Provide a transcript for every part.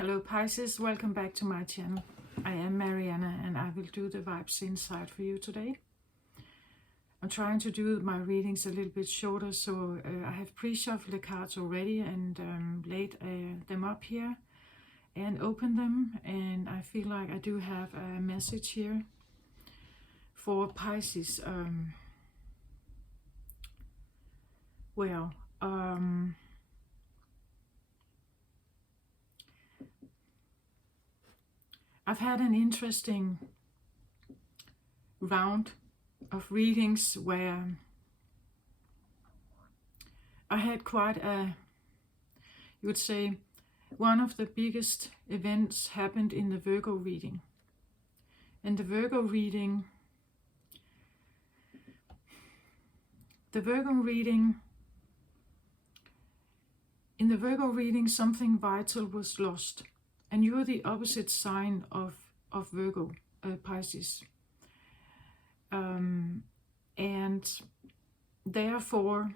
Hello Pisces, welcome back to my channel. I am Mariana and I will do the vibes inside for you today. I'm trying to do my readings a little bit shorter, so I have pre-shuffled the cards already and laid them up here and opened them, and I feel like I do have a message here for Pisces. I've had an interesting round of readings where I had quite you would say, one of the biggest events happened in the Virgo reading. And the Virgo reading in the Virgo reading, something vital was lost. And you're the opposite sign of Virgo, Pisces. And therefore,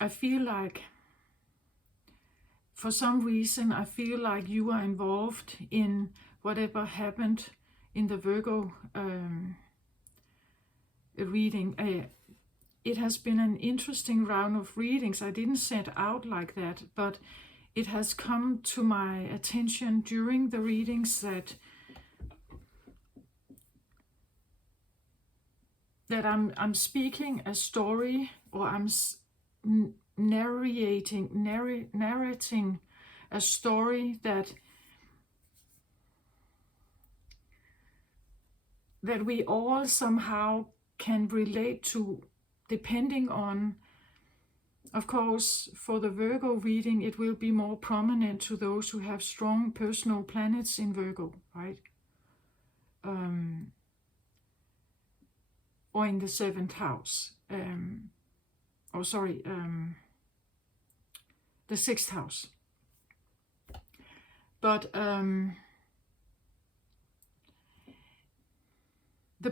I feel like, for some reason, I feel like you are involved in whatever happened in the Virgo reading. It has been an interesting round of readings. I didn't set out like that, but it has come to my attention during the readings that I'm speaking a story, or I'm narrating a story that we all somehow can relate to, depending on, of course, for the Virgo reading, it will be more prominent to those who have strong personal planets in Virgo, right? Or in the 7th house. The 6th house. But the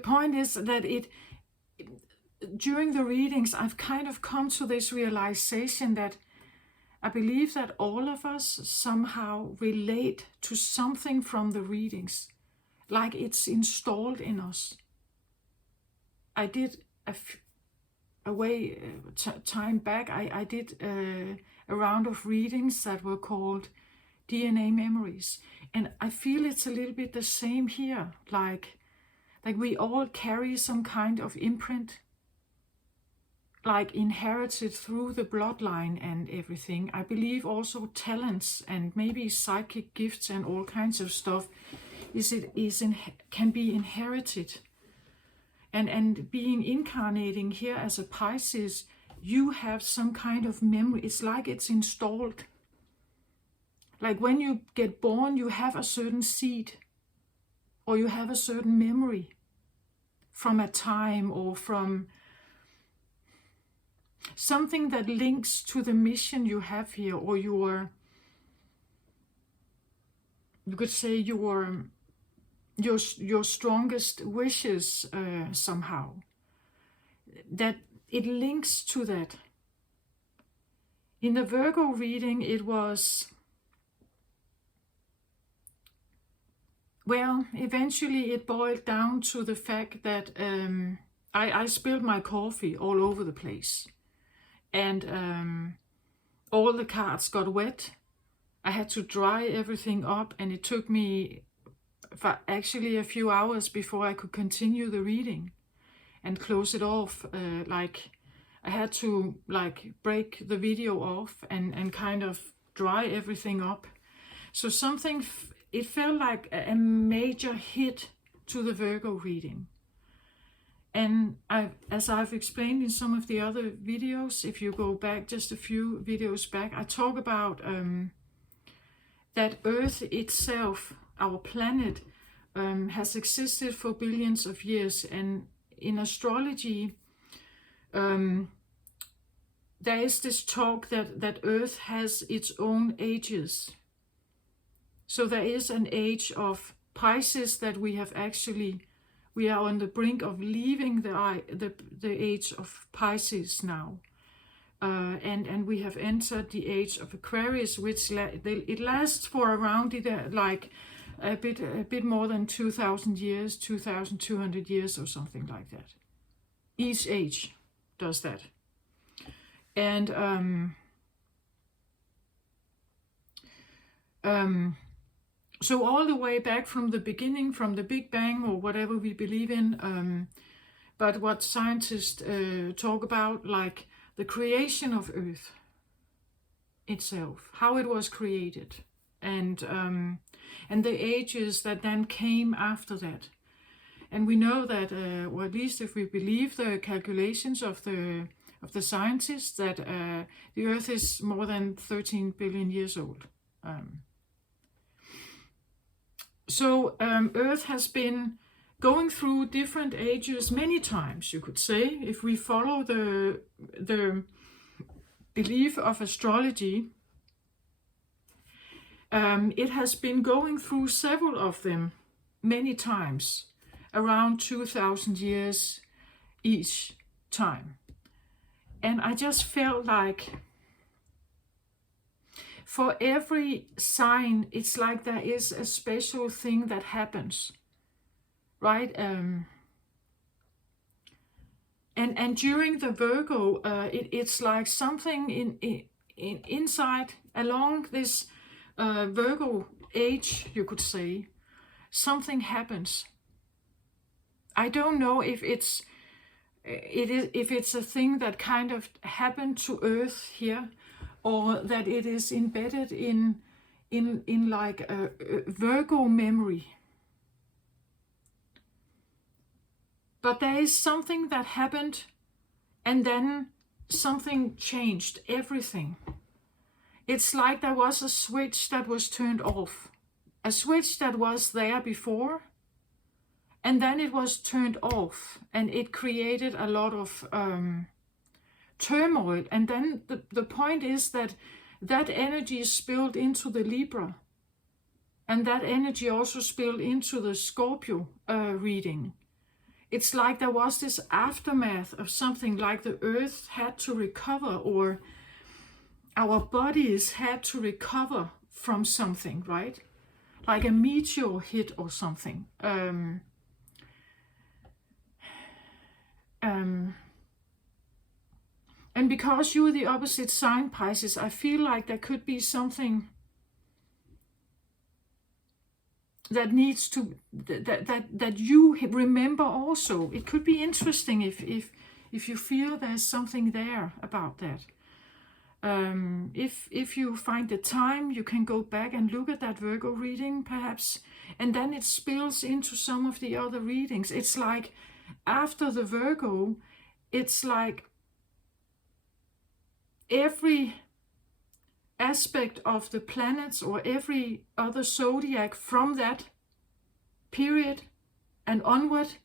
point is that during the readings, I've kind of come to this realization that I believe that all of us somehow relate to something from the readings, like it's installed in us. I did time back, I did a round of readings that were called DNA memories, and I feel it's a little bit the same here, like we all carry some kind of imprint, like inherited through the bloodline and everything. I believe also talents and maybe psychic gifts and all kinds of stuff can be inherited. And being incarnating here as a Pisces, you have some kind of memory. It's like it's installed. Like when you get born, you have a certain seed, or you have a certain memory from a time, or from something that links to the mission you have here, or you could say your strongest wishes somehow, that it links to that. In the Virgo reading, it was, well, eventually it boiled down to the fact that I spilled my coffee all over the place, and all the cards got wet. I had to dry everything up, and it took me for actually a few hours before I could continue the reading and close it off. Like I had to break the video off and kind of dry everything up. So it felt like a major hit to the Virgo reading. And as I've explained in some of the other videos, if you go back just a few videos back, I talk about that Earth itself, our planet, has existed for billions of years. And in astrology, there is this talk that Earth has its own ages. So there is an age of Pisces that we are on the brink of leaving the age of Pisces now. and we have entered the age of Aquarius, which it lasts for around like a bit more than 2,000 years, 2,200 years or something like that. Each age does that. And so all the way back from the beginning, from the Big Bang or whatever we believe in, but what scientists talk about, like the creation of Earth itself, how it was created, and the ages that then came after that. And we know that, or at least if we believe the calculations of the scientists, that the Earth is more than 13 billion years old. So Earth has been going through different ages many times, you could say, if we follow the belief of astrology. It has been going through several of them many times, around 2,000 years each time. And I just felt like for every sign, it's like there is a special thing that happens, right? And during the Virgo, it's like something in inside along this Virgo age, you could say, something happens. I don't know if it's a thing that kind of happened to Earth here, or that it is embedded in like a Virgo memory. But there is something that happened, and then something changed everything. It's like there was a switch that was turned off, a switch that was there before, and then it was turned off, and it created a lot of turmoil. And then the point is that energy spilled into the Libra, and that energy also spilled into the Scorpio reading. It's like there was this aftermath of something, like the Earth had to recover, or our bodies had to recover from something, right? Like a meteor hit or something. And because you're the opposite sign, Pisces, I feel like there could be something that needs to that you remember also. It could be interesting if you feel there's something there about that. If you find the time, you can go back and look at that Virgo reading, perhaps, and then it spills into some of the other readings. It's like after the Virgo, it's like every aspect of the planets or every other zodiac from that period and onward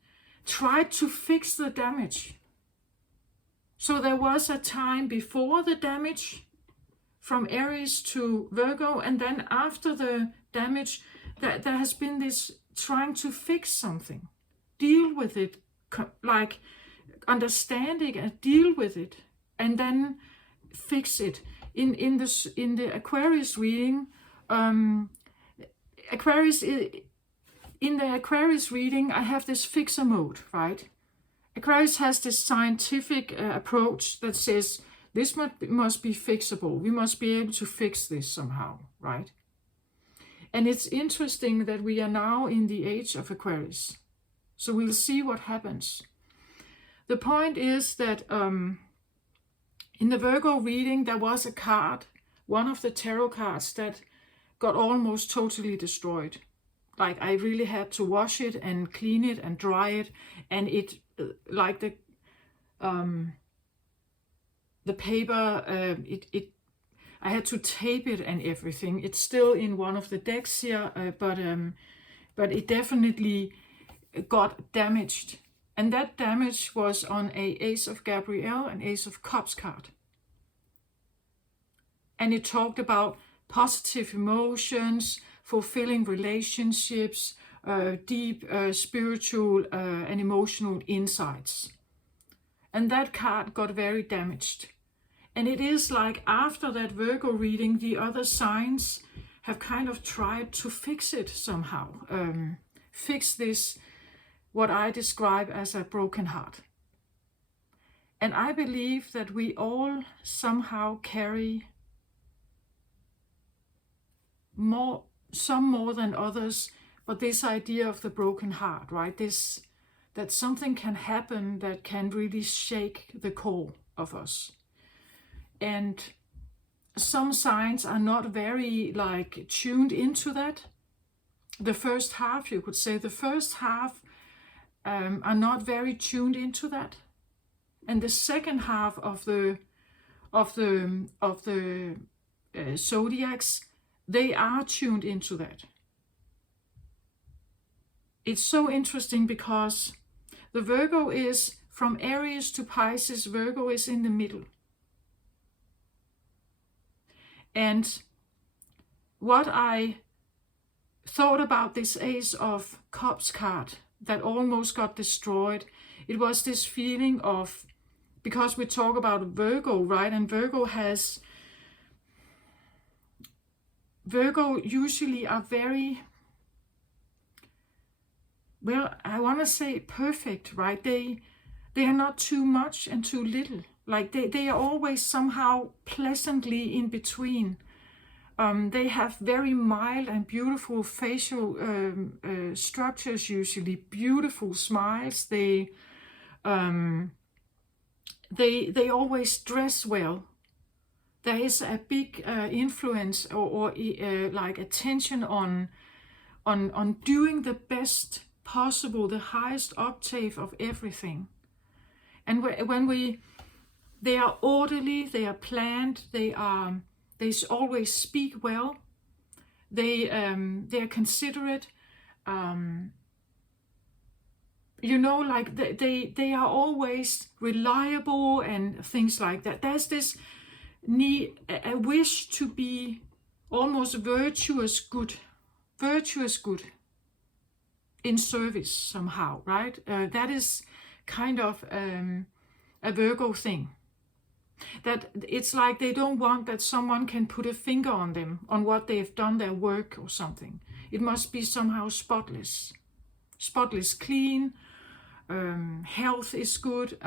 tried to fix the damage. So there was a time before the damage from Aries to Virgo, and then after the damage, there has been this trying to fix something, deal with it, like understanding and deal with it, and then fix it. In the Aquarius reading, in the Aquarius reading, I have this fixer mode, right? Aquarius has this scientific approach that says this must be fixable. We must be able to fix this somehow, right? And it's interesting that we are now in the age of Aquarius. So we'll see what happens. The point is that in the Virgo reading, there was a card, one of the tarot cards, that got almost totally destroyed. Like I really had to wash it and clean it and dry it, and it like the paper, I had to tape it and everything. It's still in one of the decks here, but it definitely got damaged. And that damage was on a Ace of Gabrielle and Ace of Cups card. And it talked about positive emotions, fulfilling relationships, deep spiritual and emotional insights. And that card got very damaged. And it is like after that Virgo reading, the other signs have kind of tried to fix it somehow. Fix this, what I describe as a broken heart. And I believe that we all somehow carry some more than others, but this idea of the broken heart, right? That something can happen that can really shake the core of us. And some signs are not very tuned into that. The first half, you could say, the first half are not very tuned into that. And the second half of the zodiacs, they are tuned into that. It's so interesting because the Virgo is from Aries to Pisces. Virgo is in the middle. And what I thought about this Ace of Cups card that almost got destroyed, it was this feeling of, because we talk about Virgo, right? And Virgo usually are very, well, I want to say perfect, right? They are not too much and too little. Like they are always somehow pleasantly in between. They have very mild and beautiful facial structures, usually beautiful smiles. They always dress well. There is a big influence or like attention on doing the best possible, the highest octave of everything. And they are orderly, they are planned, they always speak well, they are considerate, they are always reliable and things like that. There's this need, a wish to be almost virtuous good in service somehow, right? That is kind of a Virgo thing. That it's like they don't want that someone can put a finger on them, on what they've done, their work or something. It must be somehow spotless, clean. Health is good.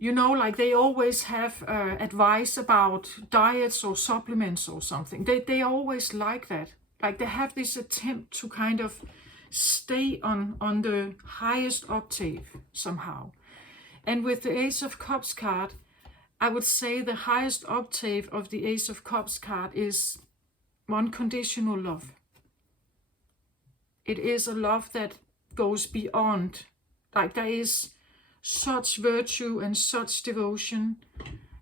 Like they always have advice about diets or supplements or something. They always like that. Like they have this attempt to kind of stay on the highest octave somehow. And with the Ace of Cups card, I would say the highest octave of the Ace of Cups card is unconditional love. It is a love that goes beyond. Like there is such virtue and such devotion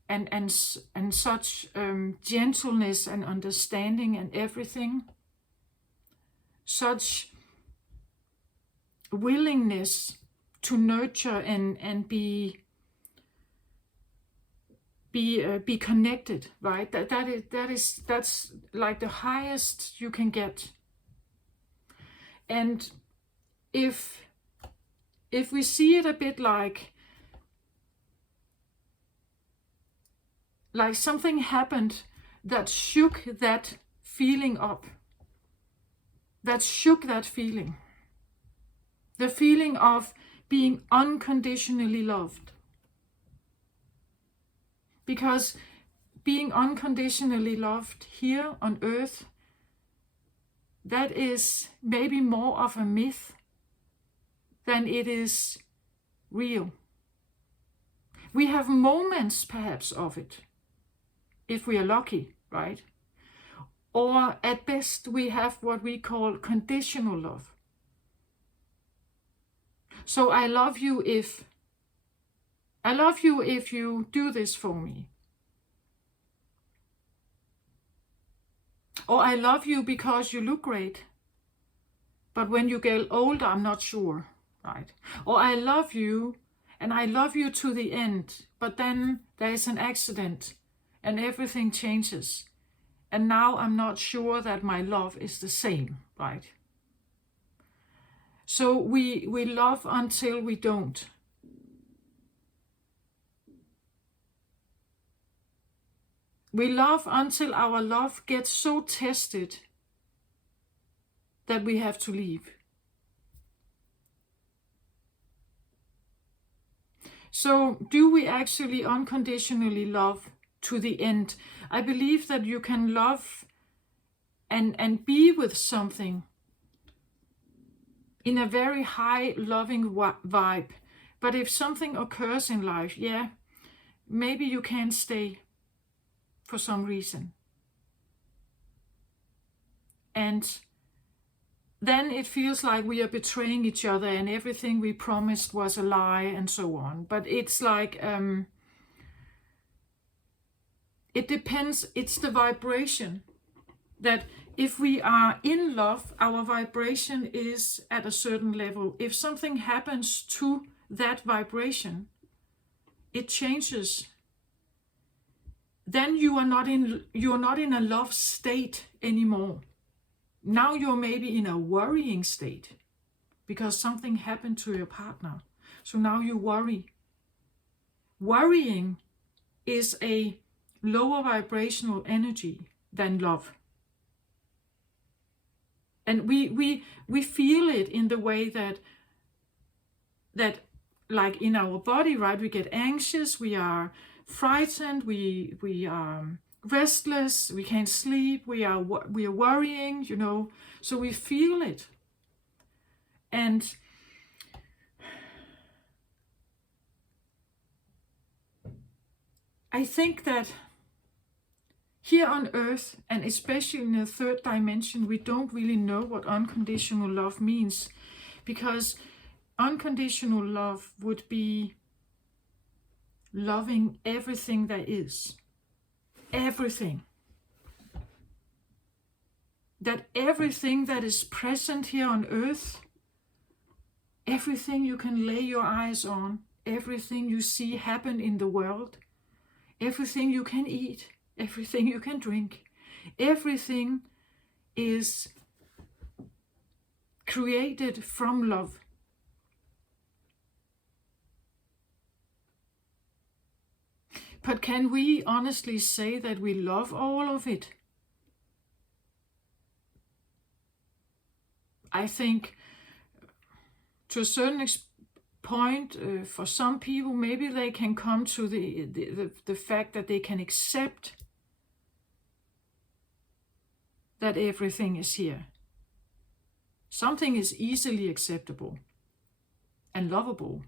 and such gentleness and understanding and everything. Such willingness to nurture and be connected, right? That's like the highest you can get. And if we see it a bit like something happened that shook that feeling up, that shook that feeling, the feeling of being unconditionally loved. Because being unconditionally loved here on earth, that is maybe more of a myth than it is real. We have moments perhaps of it, if we are lucky, right? Or at best we have what we call conditional love. So I love you if you do this for me. Or I love you because you look great, but when you get older, I'm not sure, right? Or I love you, and I love you to the end, but then there is an accident and everything changes. And now I'm not sure that my love is the same, right? So we love until we don't. We love until our love gets so tested that we have to leave. So do we actually unconditionally love to the end? I believe that you can love and be with something in a very high loving vibe. But if something occurs in life, yeah, maybe you can't stay for some reason. And then it feels like we are betraying each other and everything we promised was a lie and so on. But it's like, it depends, it's the vibration. That if we are in love, our vibration is at a certain level. If something happens to that vibration, it changes. Then you're not in a love state anymore. Now you're maybe in a worrying state because something happened to your partner. So now you worry. Worrying is a lower vibrational energy than love. And we feel it in the way that like in our body, right? We get anxious, we are frightened, we are restless, we can't sleep, we are worrying, you know, so we feel it. And I think that here on earth, and especially in the third dimension, we don't really know what unconditional love means, because unconditional love would be loving everything there is. Everything. That everything that is present here on earth, everything you can lay your eyes on, everything you see happen in the world, everything you can eat, everything you can drink, everything is created from love. But can we honestly say that we love all of it? I think to a certain point, for some people, maybe they can come to the fact that they can accept that everything is here. Something is easily acceptable and lovable.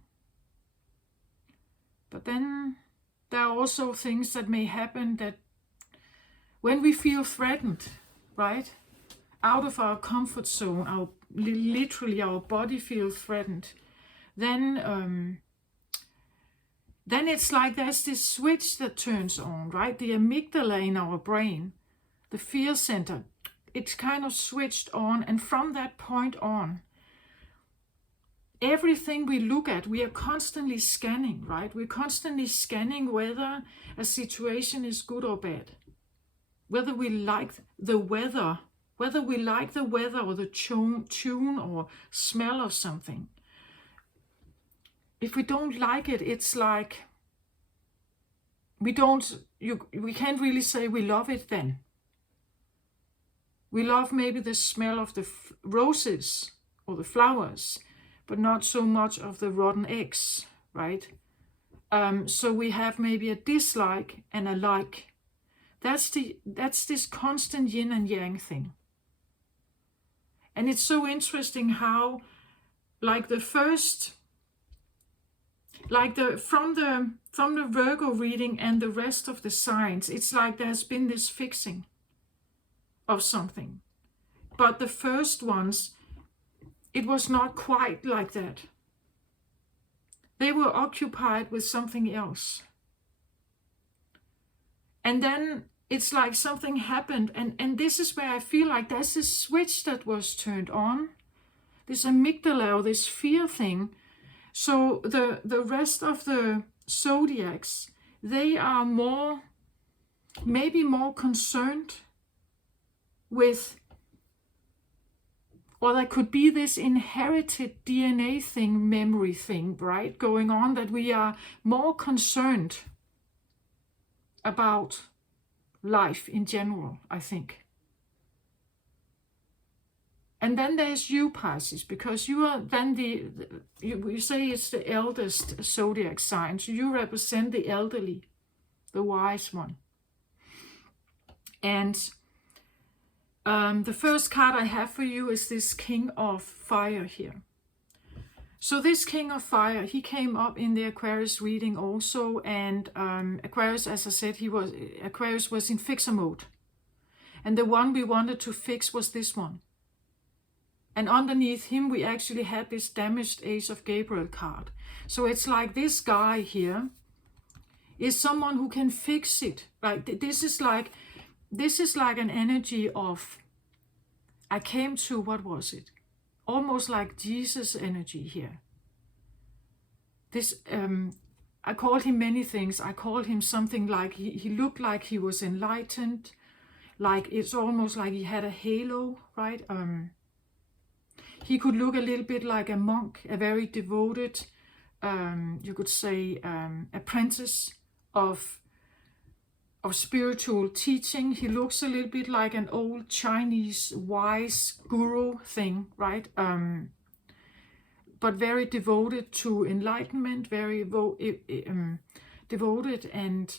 But then there are also things that may happen that when we feel threatened, right? Out of our comfort zone, literally our body feels threatened, then it's like there's this switch that turns on, right? The amygdala in our brain, the fear center, it's kind of switched on, and from that point on, everything we look at, we are constantly scanning, right? We're constantly scanning whether a situation is good or bad, whether we like the weather, or the tune or smell of something. If we don't like it, it's like we can't really say we love it then. We love maybe the smell of the roses or the flowers, but not so much of the rotten eggs, right? So we have maybe a dislike and a like. That's this constant yin and yang thing. And it's so interesting how, like from the Virgo reading and the rest of the signs, it's like there's been this fixing of something. But the first ones, it was not quite like that. They were occupied with something else. And then it's like something happened, and this is where I feel like there's this switch that was turned on, this amygdala or this fear thing. So the rest of the zodiacs, they are maybe more concerned with, or there could be this inherited DNA thing, memory thing, right, going on, that we are more concerned about life in general, I think. And then there's you, Pisces, because you are then you say it's the eldest zodiac sign, so you represent the elderly, the wise one. And the first card I have for you is this King of Fire here. So this King of Fire, he came up in the Aquarius reading also, and Aquarius, as I said, Aquarius was in fixer mode. And the one we wanted to fix was this one. And underneath him, we actually had this damaged Ace of Gabriel card. So it's like this guy here is someone who can fix it. Like this is like an energy of, I came to, what was it? Almost like Jesus energy here. This, I called him many things. I called him something like, he looked like he was enlightened. Like it's almost like he had a halo, right? He could look a little bit like a monk, a very devoted, you could say, apprentice of spiritual teaching. He looks a little bit like an old Chinese wise guru thing, right? But very devoted to enlightenment, very devoted and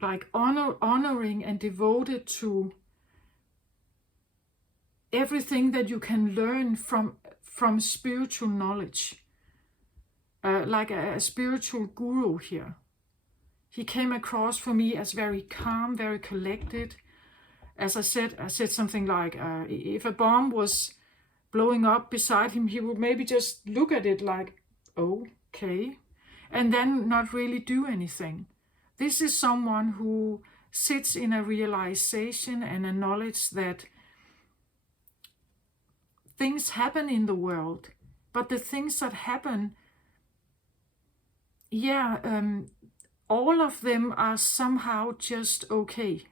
like honoring and devoted to everything that you can learn from spiritual knowledge. Like a spiritual guru here. He came across for me as very calm, very collected. As I said something like, if a bomb was blowing up beside him, he would maybe just look at it like, okay, and then not really do anything. This is someone who sits in a realization and a knowledge that things happen in the world, but the things that happen, all of them are somehow just okay.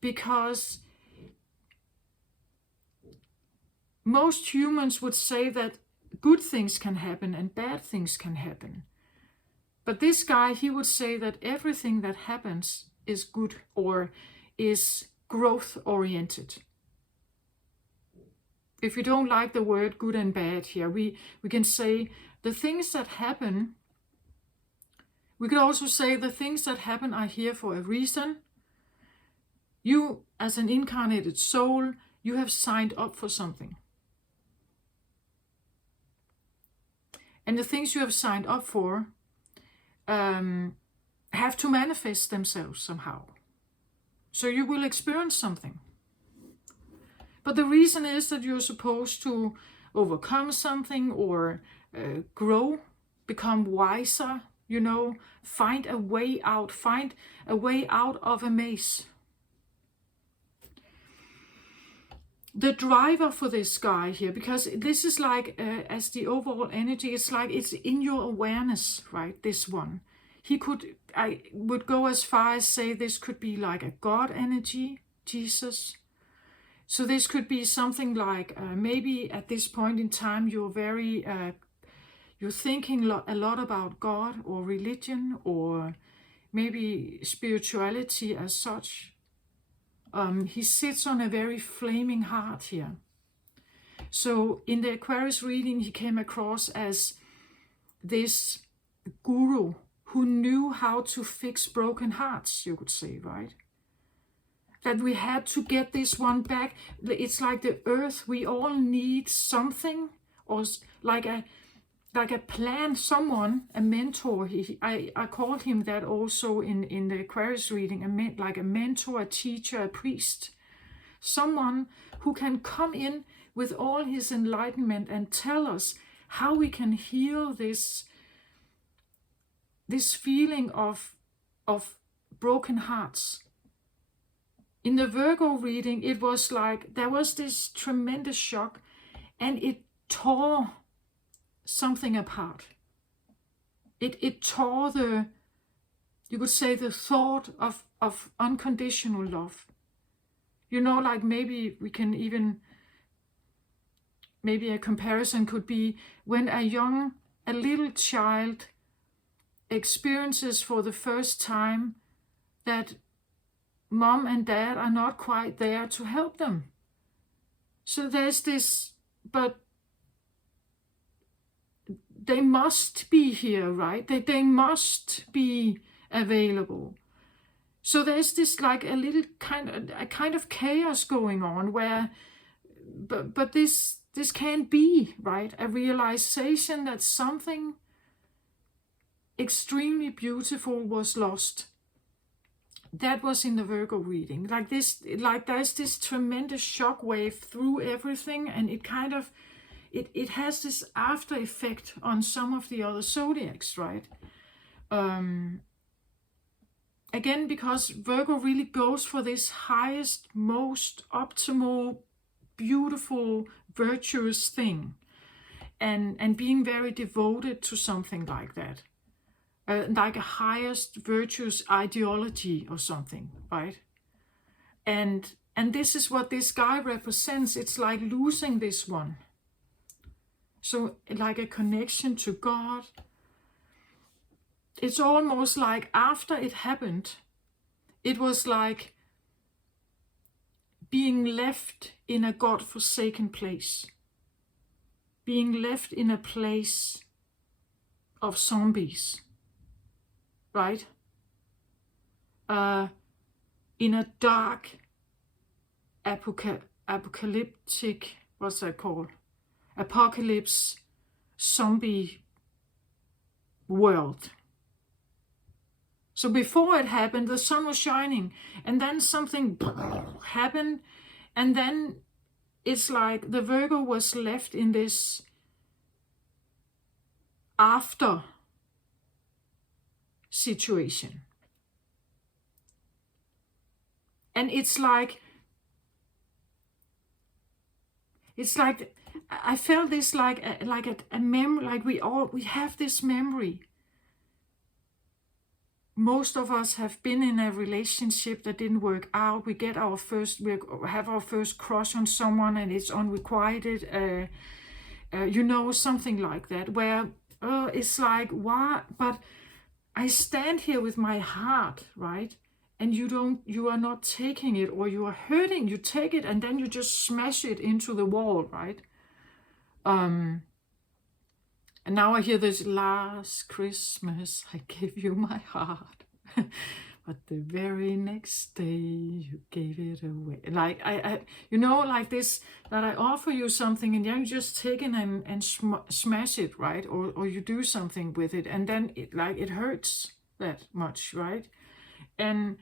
Because most humans would say that good things can happen and bad things can happen. But this guy, he would say that everything that happens is good or is growth oriented. If you don't like the word good and bad here, we can say the things that happen, we could also say the things that happen are here for a reason. You, as an incarnated soul, you have signed up for something. And the things you have signed up for have to manifest themselves somehow. So you will experience something. But the reason is that you're supposed to overcome something or grow, become wiser, find a way out of a maze. The driver for this guy here, because this is like, as the overall energy, it's like it's in your awareness, right? This one. I would go as far as say this could be like a God energy, Jesus. So this could be something like, maybe at this point in time, you're thinking a lot about God or religion or maybe spirituality as such. He sits on a very flaming heart here. So in the Aquarius reading, he came across as this guru who knew how to fix broken hearts, you could say, right? That we had to get this one back. It's like the earth, we all need something, or like a plan, someone, a mentor. I called him that also in the Aquarius reading, like a mentor, a teacher, a priest. Someone who can come in with all his enlightenment and tell us how we can heal this feeling of broken hearts. In the Virgo reading, it was like there was this tremendous shock and it tore something apart. It tore you could say, the thought of unconditional love. Like maybe we can even, maybe a comparison could be when a little child experiences for the first time that mom and dad are not quite there to help them. So there's this, but they must be here, right? They must be available. So there's this like a kind of chaos going on where, but this can't be, right? A realization that something extremely beautiful was lost. That was in the Virgo reading. Like there's this tremendous shock wave through everything, and it kind of it has this after effect on some of the other zodiacs, right? Again, because Virgo really goes for this highest, most optimal, beautiful, virtuous thing, and being very devoted to something like that, like a highest virtuous ideology or something, right? And this is what this guy represents. It's like losing this one. So like a connection to God. It's almost like after it happened, it was like being left in a God-forsaken place. Being left in a place of zombies, right? In a dark, apocalyptic, what's that called? Apocalypse, zombie world. So before it happened, the sun was shining, and then something happened, and then it's like the Virgo was left in this after situation. And it's like I felt this like a memory, like we have this memory. Most of us have been in a relationship that didn't work out. We have our first crush on someone, and it's unrequited, something like that, where it's like, what? But I stand here with my heart, right? And you are not taking it, or you are hurting. You take it and then you just smash it into the wall, right? And now I hear this, last Christmas I gave you my heart, but the very next day you gave it away. Like I like this, that I offer you something and then you just take it and smash it, right? Or you do something with it, and then it hurts that much, right? And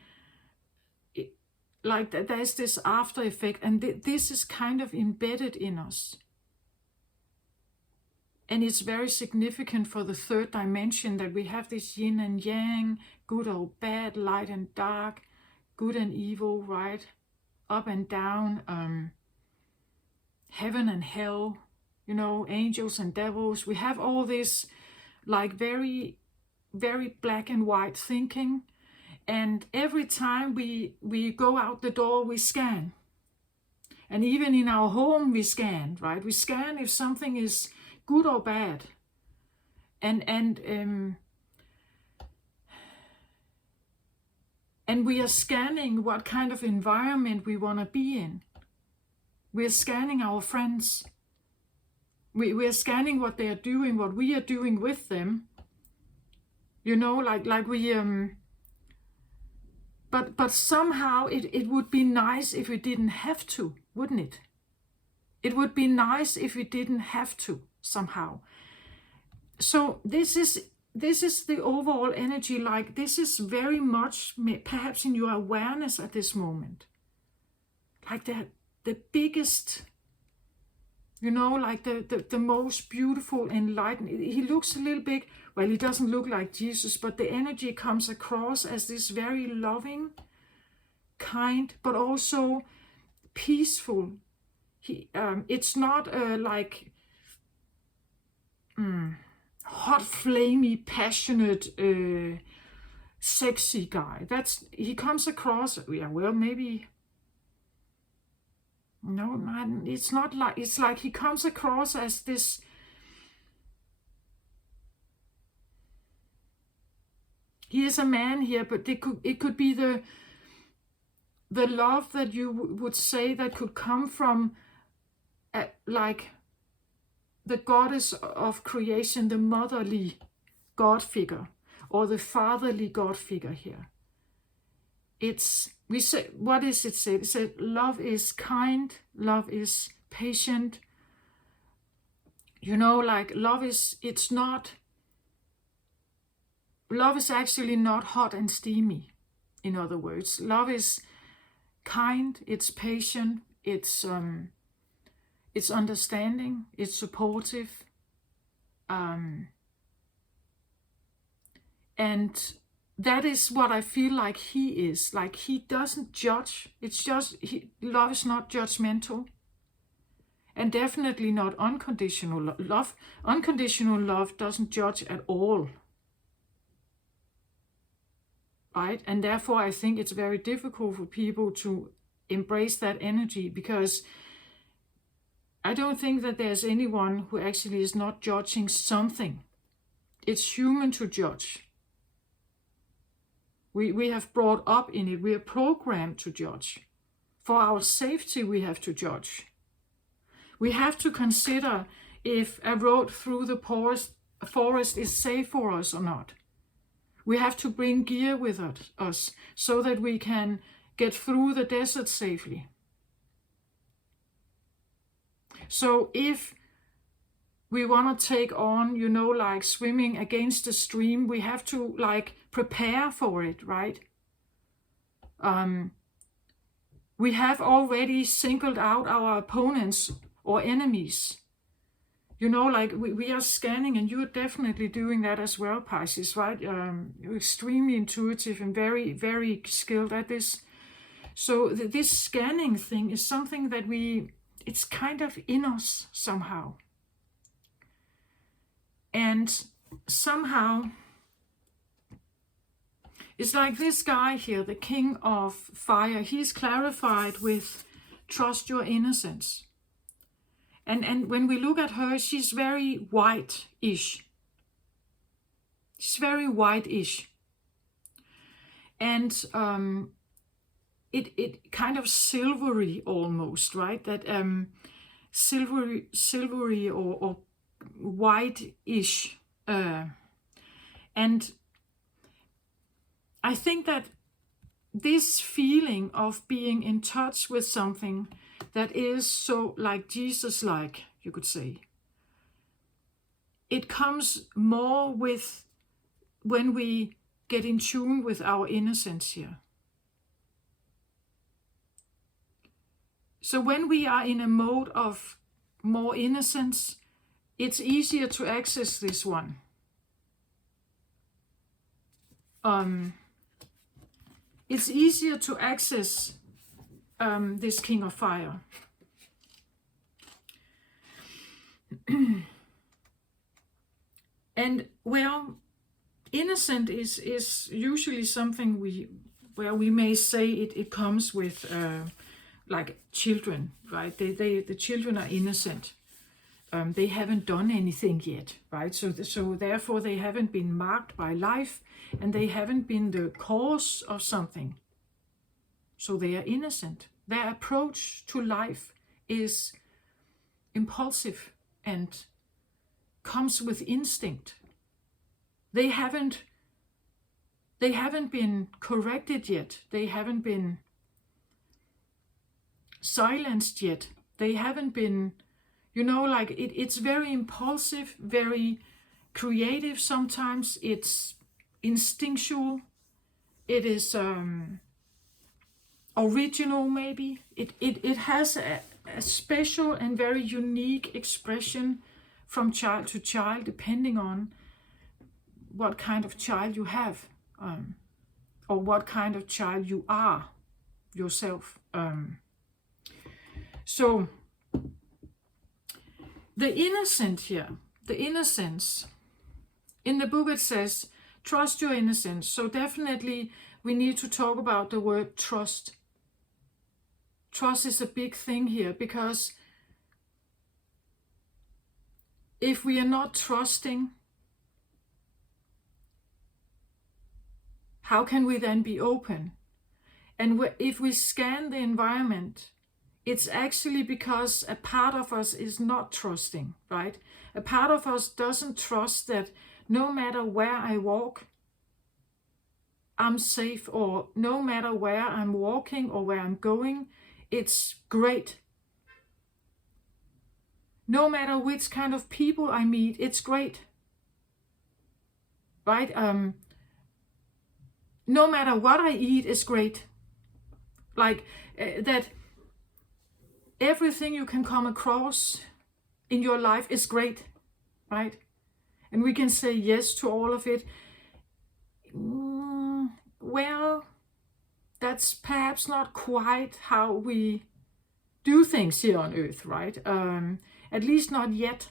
there's this after effect, and this is kind of embedded in us. And it's very significant for the third dimension that we have this yin and yang, good or bad, light and dark, good and evil, right? Up and down, heaven and hell, angels and devils. We have all this like very, very black and white thinking. And every time we go out the door, we scan. And even in our home, we scan, right? We scan if something is good or bad, and we are scanning what kind of environment we want to be in. We are scanning our friends. We are scanning what they are doing, what we are doing with them. Like we but somehow it would be nice if we didn't have to, wouldn't it? It would be nice if we didn't have to somehow. So this is the overall energy. Like this is very much perhaps in your awareness at this moment. Like the biggest, like the most beautiful, enlightened. He looks a little bit, well, he doesn't look like Jesus, but the energy comes across as this very loving, kind, but also peaceful. It's not like hot, flamey, passionate, sexy guy. He comes across, maybe. No, it's not like, it's like he comes across as this he is a man here, but it could be the love that you would say that could come from like the goddess of creation, the motherly God figure, or the fatherly God figure here. We say, what is it said? It said love is kind, love is patient. You know, like love is actually not hot and steamy. In other words, love is kind, it's patient, it's understanding, it's supportive, and that is what I feel like he is. Like he doesn't judge. It's just love is not judgmental, and definitely not unconditional love. Unconditional love doesn't judge at all, right? And therefore, I think it's very difficult for people to embrace that energy, because I don't think that there's anyone who actually is not judging something. It's human to judge. We have brought up in it. We are programmed to judge. For our safety, we have to judge. We have to consider if a road through the forest is safe for us or not. We have to bring gear with us so that we can get through the desert safely. So if we want to take on, you know, like swimming against the stream, we have to like prepare for it, right? We have already singled out our opponents or enemies. You know, like we are scanning, and you're definitely doing that as well, Pisces, right? You're extremely intuitive and very, very skilled at this. So this scanning thing is something that it's kind of in us somehow. And somehow, it's like this guy here, the King of Fire, he's clarified with trust your innocence. And when we look at her, she's very white-ish. She's very white-ish. And it kind of silvery almost, right? That silvery or white-ish. And I think that this feeling of being in touch with something that is so like Jesus-like, you could say, it comes more with when we get in tune with our innocence here. So when we are in a mode of more innocence, it's easier to access this one. It's easier to access this King of Fire. And well, innocent is usually something where we may say it comes with like children, right? The children are innocent. They haven't done anything yet, right? So therefore they haven't been marked by life, and they haven't been the cause of something. So they are innocent. Their approach to life is impulsive and comes with instinct. They haven't been corrected yet. They haven't been silenced yet. They haven't been, you know, like it's very impulsive, very creative sometimes. It's instinctual. It is original maybe. It has a special and very unique expression from child to child, depending on what kind of child you have, or what kind of child you are yourself. So the innocent here, the innocence, in the book it says, trust your innocence. So definitely we need to talk about the word trust. Trust is a big thing here, because if we are not trusting, how can we then be open? And if we scan the environment, it's actually because a part of us is not trusting, right? A part of us doesn't trust that no matter where I walk, I'm safe, or no matter where I'm walking or where I'm going, it's great. No matter which kind of people I meet, it's great, right? No matter what I eat is great. Like that everything you can come across in your life is great, right? And we can say yes to all of it. Well, that's perhaps not quite how we do things here on Earth, right? At least not yet.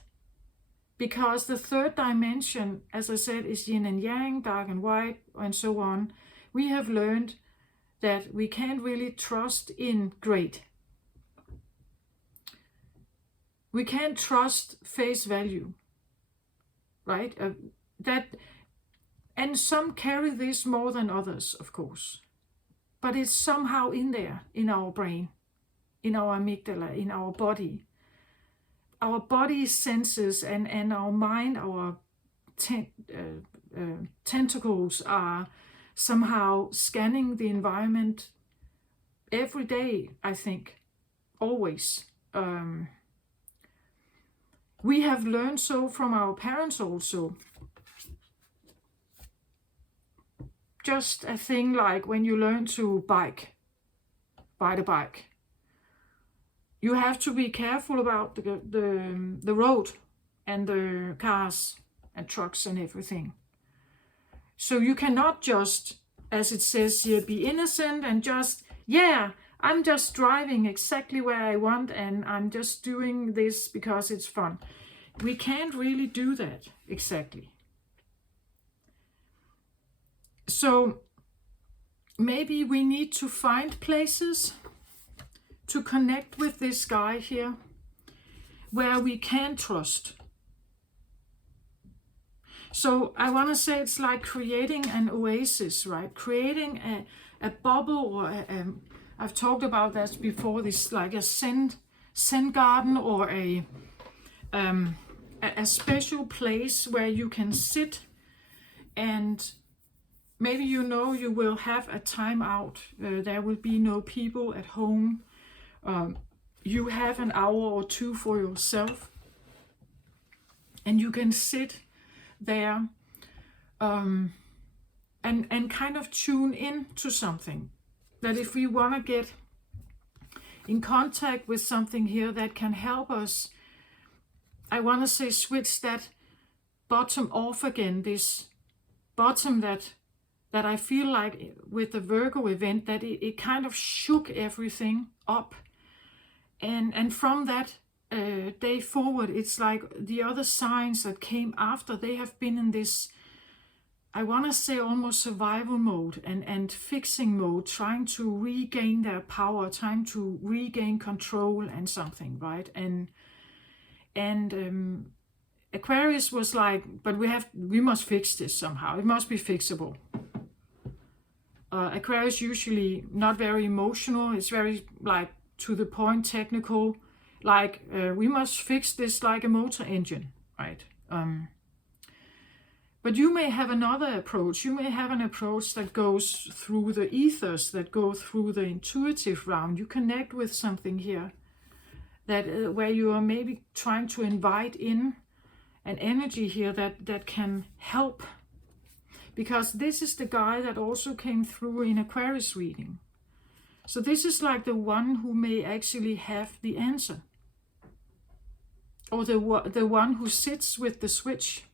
Because the third dimension, as I said, is yin and yang, dark and white, and so on. We have learned that we can't really trust in great. We can't trust face value, right? And some carry this more than others, of course. But it's somehow in there, in our brain, in our amygdala, in our body. Our body senses and our mind, our tentacles are somehow scanning the environment every day, I think, always. We have learned so from our parents also. Just a thing like when you learn to ride a bike. You have to be careful about the road and the cars and trucks and everything. So you cannot just, as it says here, be innocent and just, yeah, I'm just driving exactly where I want and I'm just doing this because it's fun. We can't really do that exactly. So maybe we need to find places to connect with this guy here where we can trust. So I want to say it's like creating an oasis, right? Creating a bubble, or I've talked about that before, this like a Zen garden, or a special place where you can sit, and maybe you know you will have a time out. There will be no people at home. You have an hour or two for yourself, and you can sit there and kind of tune in to something. That if we want to get in contact with something here that can help us, I want to say switch that bottom off again, this bottom that I feel like with the Virgo event, that it kind of shook everything up. And from that day forward, it's like the other signs that came after, they have been in this, I want to say, almost survival mode and fixing mode, trying to regain their power, trying to regain control and something, right? And Aquarius was like, but we must fix this somehow. It must be fixable. Aquarius usually not very emotional. It's very like to the point, technical. Like we must fix this like a motor engine, right? But you may have another approach. You may have an approach that goes through the ethers, that go through the intuitive realm. You connect with something here that where you are maybe trying to invite in an energy here that can help. Because this is the guy that also came through in Aquarius reading. So this is like the one who may actually have the answer. Or the one who sits with the switch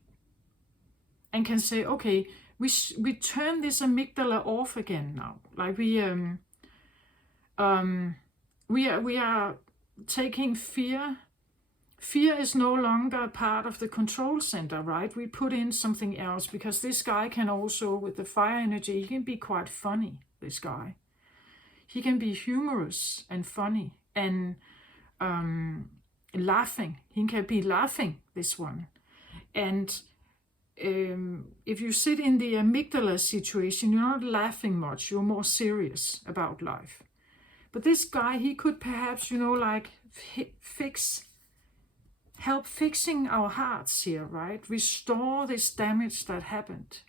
and can say, okay, we turn this amygdala off again now. Like we are taking fear. Fear is no longer part of the control center, right? We put in something else, because this guy can also, with the fire energy, he can be quite funny, this guy. He can be humorous and funny and laughing. He can be laughing, this one. And if you sit in the amygdala situation, you're not laughing much, you're more serious about life. But this guy, he could perhaps, like help fixing our hearts here, right? Restore this damage that happened.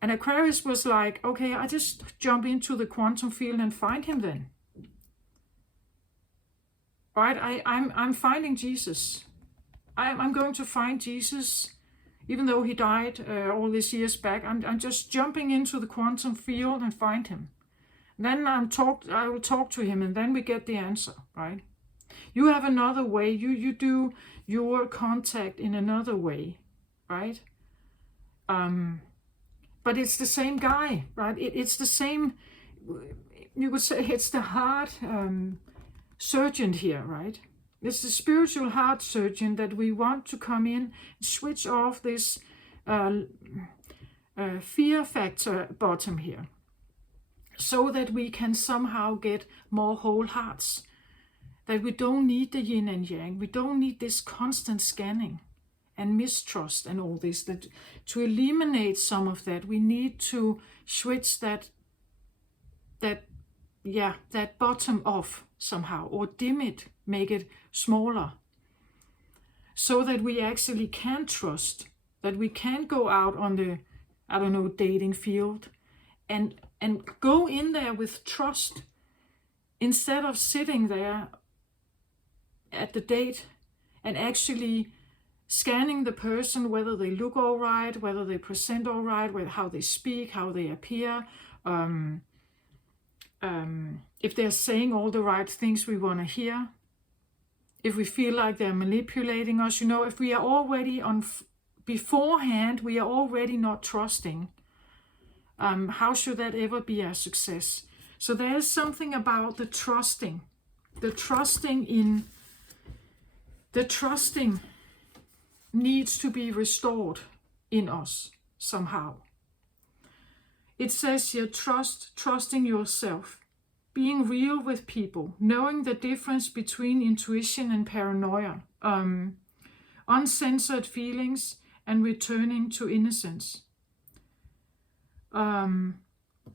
And Aquarius was like, okay, I just jump into the quantum field and find him then. Right? I'm finding Jesus. I'm going to find Jesus, even though he died all these years back. I'm just jumping into the quantum field and find him. Then I will talk to him, and then we get the answer, right? You have another way. You do your contact in another way, right? But it's the same guy, right? It's the same. You could say it's the heart surgeon here, right? It's the spiritual heart surgeon that we want to come in and switch off this fear factor bottom here, so that we can somehow get more whole hearts. That we don't need the yin and yang. We don't need this constant scanning and mistrust and all this. That to eliminate some of that, we need to switch that bottom off somehow, or dim it, make it smaller, so that we actually can trust, that we can go out on the, dating field and go in there with trust, instead of sitting there at the date and actually scanning the person, whether they look all right, whether they present all right, how they speak, how they appear, if they're saying all the right things we want to hear, if we feel like they're manipulating us, if we are already beforehand, we are already not trusting, how should that ever be a success? So there's something about the trusting needs to be restored in us somehow. It says here, trusting yourself, being real with people, knowing the difference between intuition and paranoia, uncensored feelings, and returning to innocence.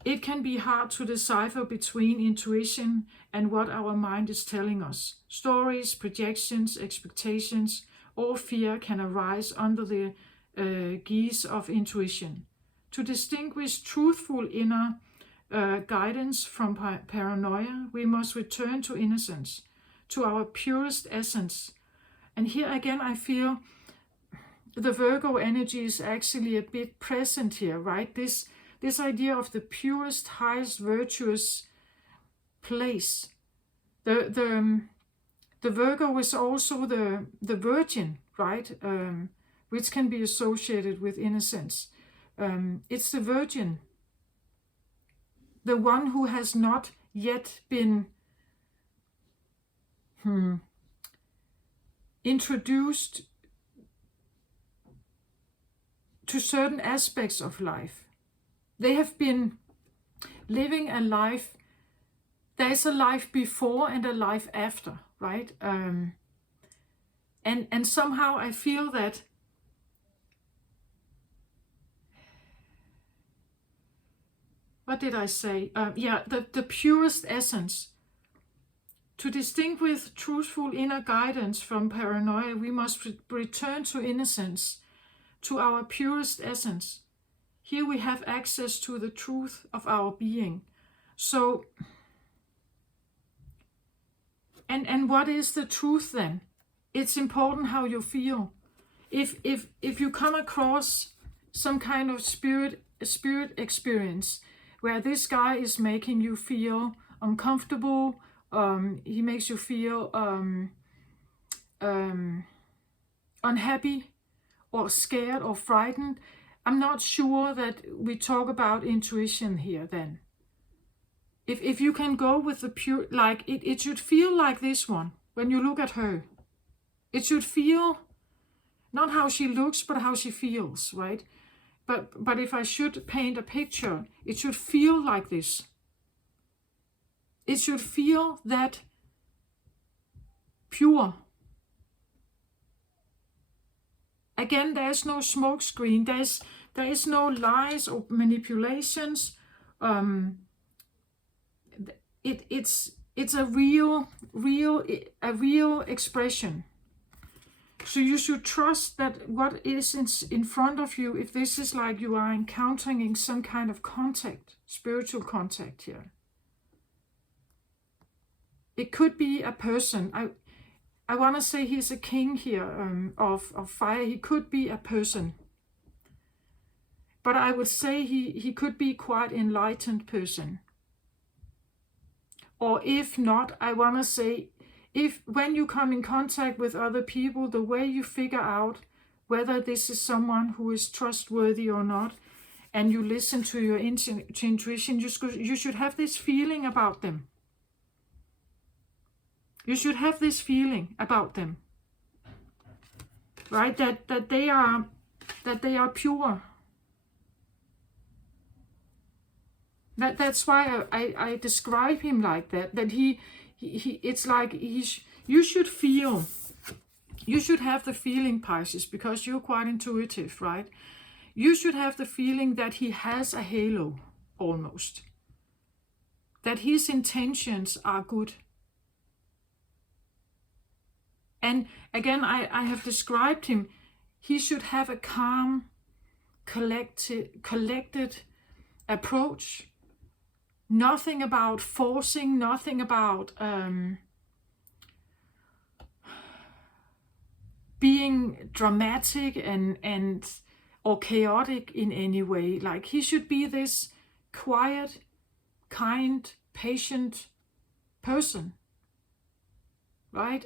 It can be hard to decipher between intuition and what our mind is telling us. Stories, projections, expectations, or fear can arise under the guise of intuition. To distinguish truthful inner guidance from paranoia, we must return to innocence, to our purest essence. And here again, I feel the Virgo energy is actually a bit present here, right? This idea of the purest, highest, virtuous place. The Virgo is also the virgin, right? Which can be associated with innocence. It's the virgin, the one who has not yet been introduced to certain aspects of life. They have been living a life. There is a life before and a life after, right? And somehow I feel that what did I say? The purest essence. To distinguish truthful inner guidance from paranoia, we must return to innocence, to our purest essence. Here we have access to the truth of our being. So, and what is the truth then? It's important how you feel. If you come across some kind of spirit experience where this guy is making you feel uncomfortable, he makes you feel unhappy or scared or frightened, I'm not sure that we talk about intuition here then. If you can go with the pure, like it should feel like this one when you look at her. It should feel not how she looks, but how she feels, right? But if I should paint a picture, it should feel like this. It should feel that pure. again, there's no smoke screen. There is no lies or manipulations. It's a real expression. So you should trust that what is in front of you, if this is like you are encountering some kind of contact, spiritual contact here. It could be a person. I want to say he's a king here of fire. He could be a person. But I would say he could be quite enlightened person. Or if not, I want to say, when you come in contact with other people, the way you figure out whether this is someone who is trustworthy or not, and you listen to your intuition, you should have this feeling about them. You should have this feeling about them, right? That they are pure. That's why I describe him like that. That he it's like you should feel. You should have the feeling, Pisces, because you're quite intuitive, right? You should have the feeling that he has a halo, almost. That his intentions are good. And again, I have described him. He should have a calm, collected approach. Nothing about forcing, nothing about being dramatic and or chaotic in any way. Like, he should be this quiet, kind, patient person, right?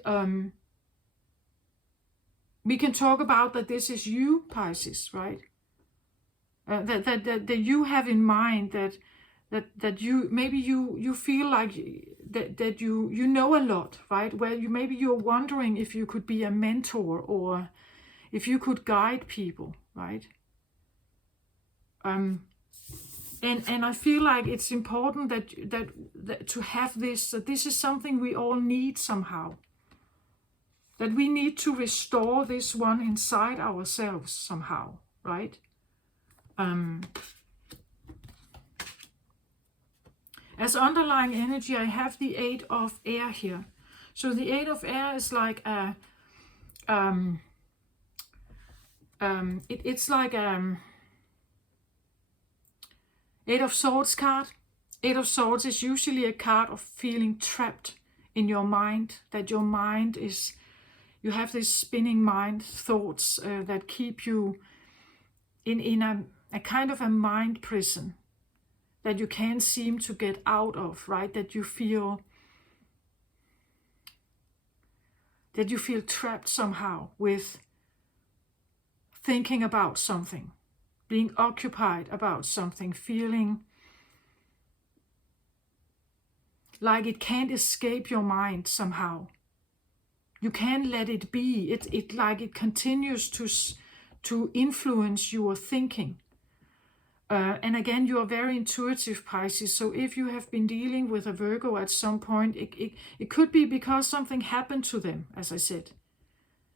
We can talk about that this is you, Pisces, right? That you have in mind that you maybe you feel like that you know a lot, right? Where maybe you're wondering if you could be a mentor or if you could guide people, right? And I feel like it's important that to have this, that this is something we all need somehow. That we need to restore this one inside ourselves somehow, right? As underlying energy, I have the 8 of air here. So the 8 of air is like a, it's like 8 of Swords card. 8 of Swords is usually a card of feeling trapped in your mind, that your mind is, you have this spinning mind, thoughts that keep you in a kind of a mind prison that you can't seem to get out of, right? That you feel trapped somehow with thinking about something, being occupied about something, feeling like it can't escape your mind somehow. You can't let it be. It like it continues to influence your thinking. And again, you are very intuitive, Pisces. So if you have been dealing with a Virgo at some point, it could be because something happened to them, as I said.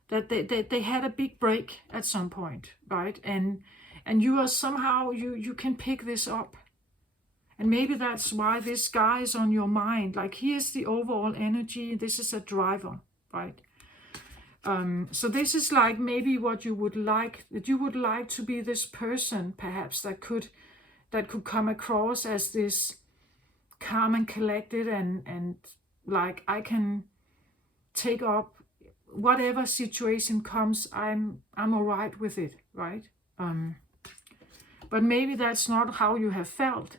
That they had a big break at some point, right? And you are somehow, you can pick this up. And maybe that's why this guy is on your mind. Like, he is the overall energy. This is a driver, right? So this is like maybe what you would like, that you would like to be this person, perhaps, that could come across as this calm and collected and like, I can take up whatever situation comes, I'm all right with it, right? But maybe that's not how you have felt.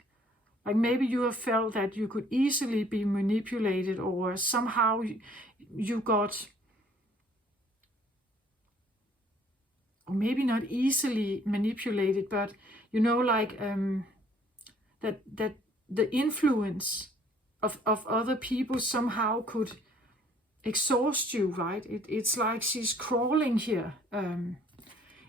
Like, maybe you have felt that you could easily be manipulated, or somehow you got, or maybe not easily manipulated, but you know, like that the influence of other people somehow could exhaust you, right? It's like she's crawling here,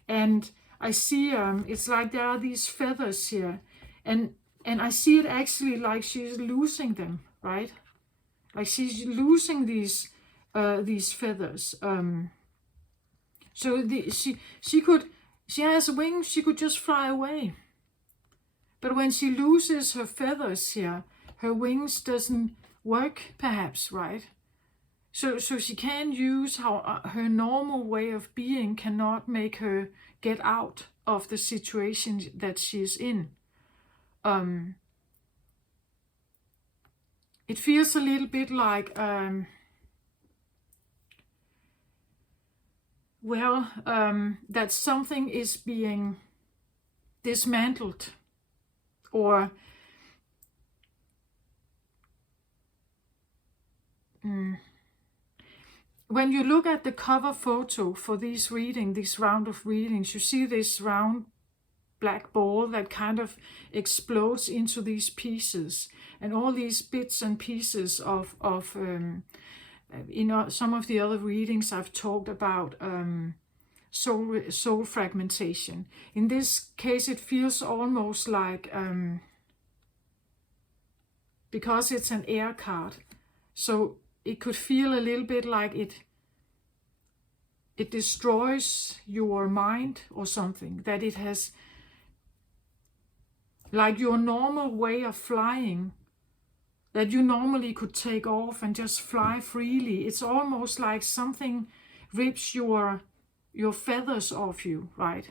and I see it's like there are these feathers here, and I see it actually like she's losing them, right? Like she's losing these feathers. So she has wings, she could just fly away. But when she loses her feathers here, her wings doesn't work perhaps, right? So she can use how her normal way of being cannot make her get out of the situation that she's in. It feels a little bit like, that something is being dismantled, or when you look at the cover photo for this round of readings, you see this round black ball that kind of explodes into these pieces, and all these bits and pieces of some of the other readings I've talked about soul fragmentation. In this case, it feels almost like, because it's an air card, so it could feel a little bit like it destroys your mind or something, that it has, like your normal way of flying, that you normally could take off and just fly freely. It's almost like something rips your feathers off you, right?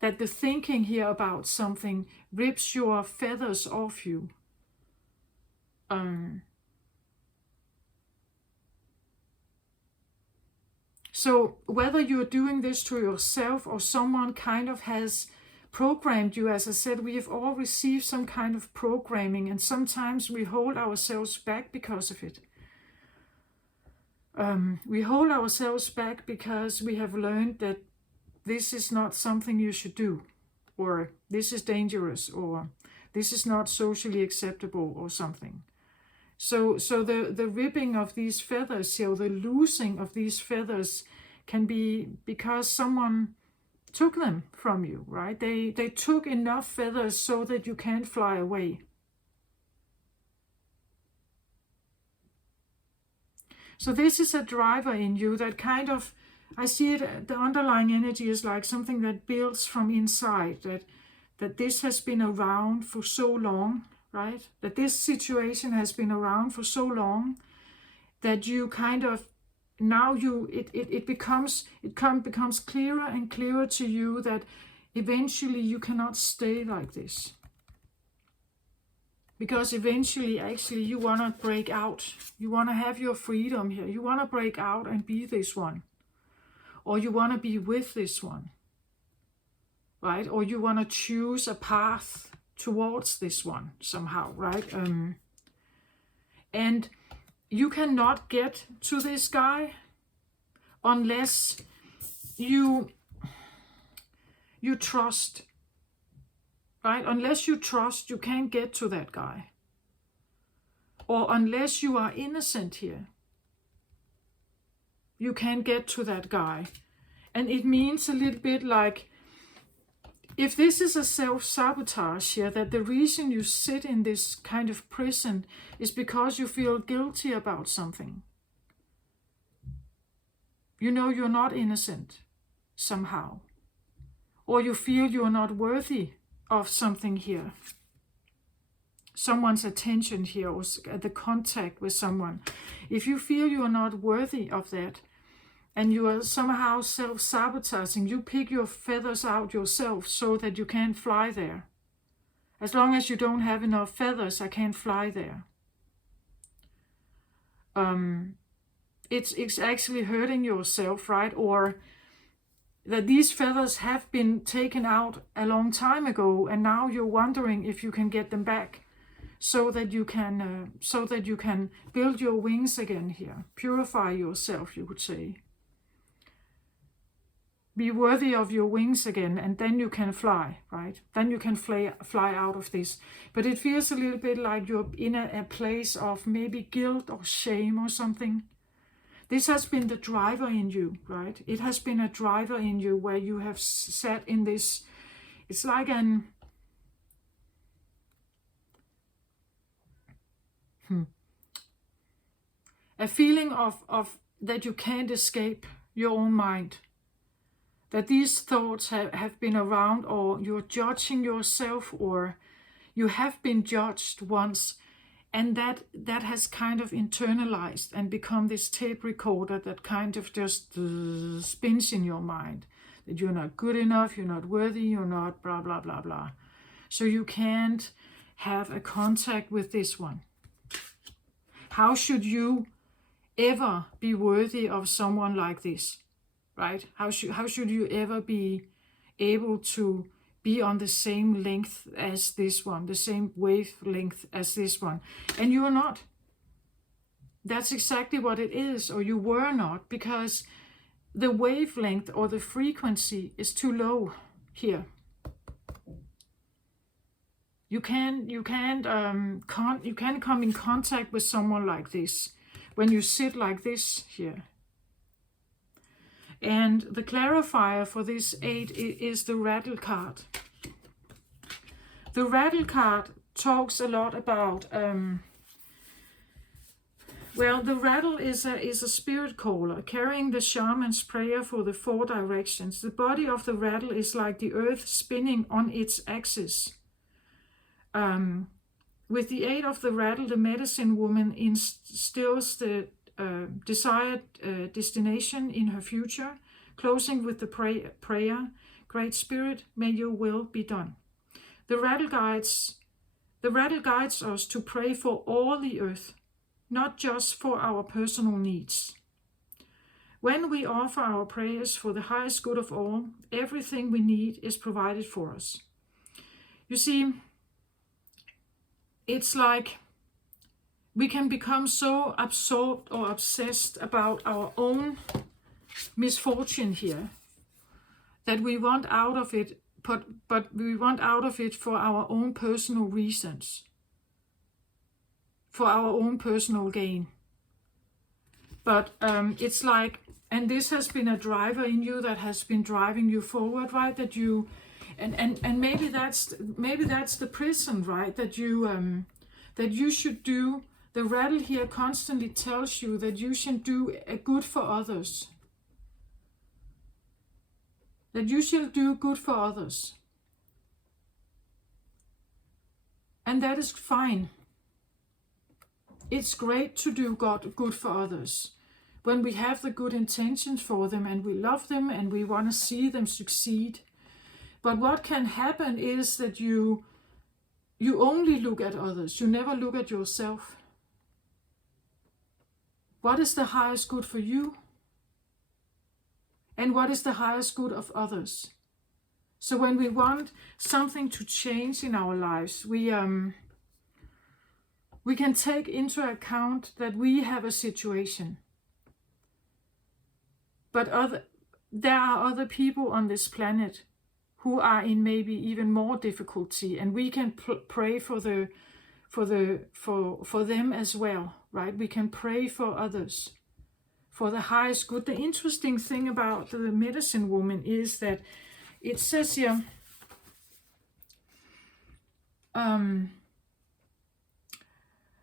That the thinking here about something rips your feathers off you. So whether you're doing this to yourself or someone kind of has programmed you, as I said, we have all received some kind of programming, and sometimes we hold ourselves back because of it. We hold ourselves back because we have learned that this is not something you should do, or this is dangerous, or this is not socially acceptable, or something. So the ripping of these feathers here, the losing of these feathers, can be because someone took them from you, right? They took enough feathers so that you can't fly away. So this is a driver in you that kind of, I see it, the underlying energy is like something that builds from inside, that this has been around for so long, right? That this situation has been around for so long that you kind of, now it becomes clearer and clearer to you that eventually you cannot stay like this. Because eventually, actually, you want to break out. You want to have your freedom here. You want to break out and be this one. Or you want to be with this one. Right? Or you want to choose a path towards this one somehow, right? And you cannot get to this guy unless you trust, right? Unless you trust, you can't get to that guy. Or unless you are innocent here, you can't get to that guy. And it means a little bit like, if this is a self-sabotage here, that the reason you sit in this kind of prison is because you feel guilty about something. You know you're not innocent somehow. Or you feel you're not worthy of something here. Someone's attention here, or the contact with someone. If you feel you are not worthy of that, and you are somehow self-sabotaging, you pick your feathers out yourself so that you can't fly there. As long as you don't have enough feathers, I can't fly there. It's actually hurting yourself, right? Or that these feathers have been taken out a long time ago, and now you're wondering if you can get them back, so that you can build your wings again here, purify yourself, you could say. Be worthy of your wings again, and then you can fly, right? Then you can fly out of this. But it feels a little bit like you're in a place of maybe guilt or shame or something. This has been the driver in you, right? It has been a driver in you where you have sat in this, it's like a feeling of that you can't escape, your own mind. That these thoughts have been around, or you're judging yourself, or you have been judged once, and that has kind of internalized and become this tape recorder that kind of just spins in your mind. That you're not good enough, you're not worthy, you're not blah, blah, blah, blah. So you can't have a contact with this one. How should you ever be worthy of someone like this, right? How should you ever be able to be on the same length as this one, the same wavelength as this one? And you are not. That's exactly what it is, or you were not, because the wavelength or the frequency is too low here. You can't come in contact with someone like this when you sit like this here. And the clarifier for this 8 is the rattle card. The rattle card talks a lot about, the rattle is a spirit caller carrying the shaman's prayer for the 4 directions. The body of the rattle is like the earth spinning on its axis. With the 8 of the rattle, the medicine woman instills the desired destination in her future, closing with the prayer, Great Spirit, may your will be done. The rattle guides us to pray for all the earth, not just for our personal needs. When we offer our prayers for the highest good of all, everything we need is provided for us. You see, it's like we can become so absorbed or obsessed about our own misfortune here that we want out of it, but we want out of it for our own personal reasons, for our own personal gain. But it's like, and this has been a driver in you that has been driving you forward, right? That you, and maybe that's the prison, right? That you should do. The rattle here constantly tells you that you should do good for others. That you shall do good for others. And that is fine. It's great to do good for others. When we have the good intentions for them and we love them and we want to see them succeed. But what can happen is that you only look at others. You never look at yourself. What is the highest good for you? And what is the highest good of others? So when we want something to change in our lives, we can take into account that we have a situation. But there are other people on this planet who are in maybe even more difficulty, and we can pray for them as well, right? We can pray for others, for the highest good. The interesting thing about the medicine woman is that it says here, the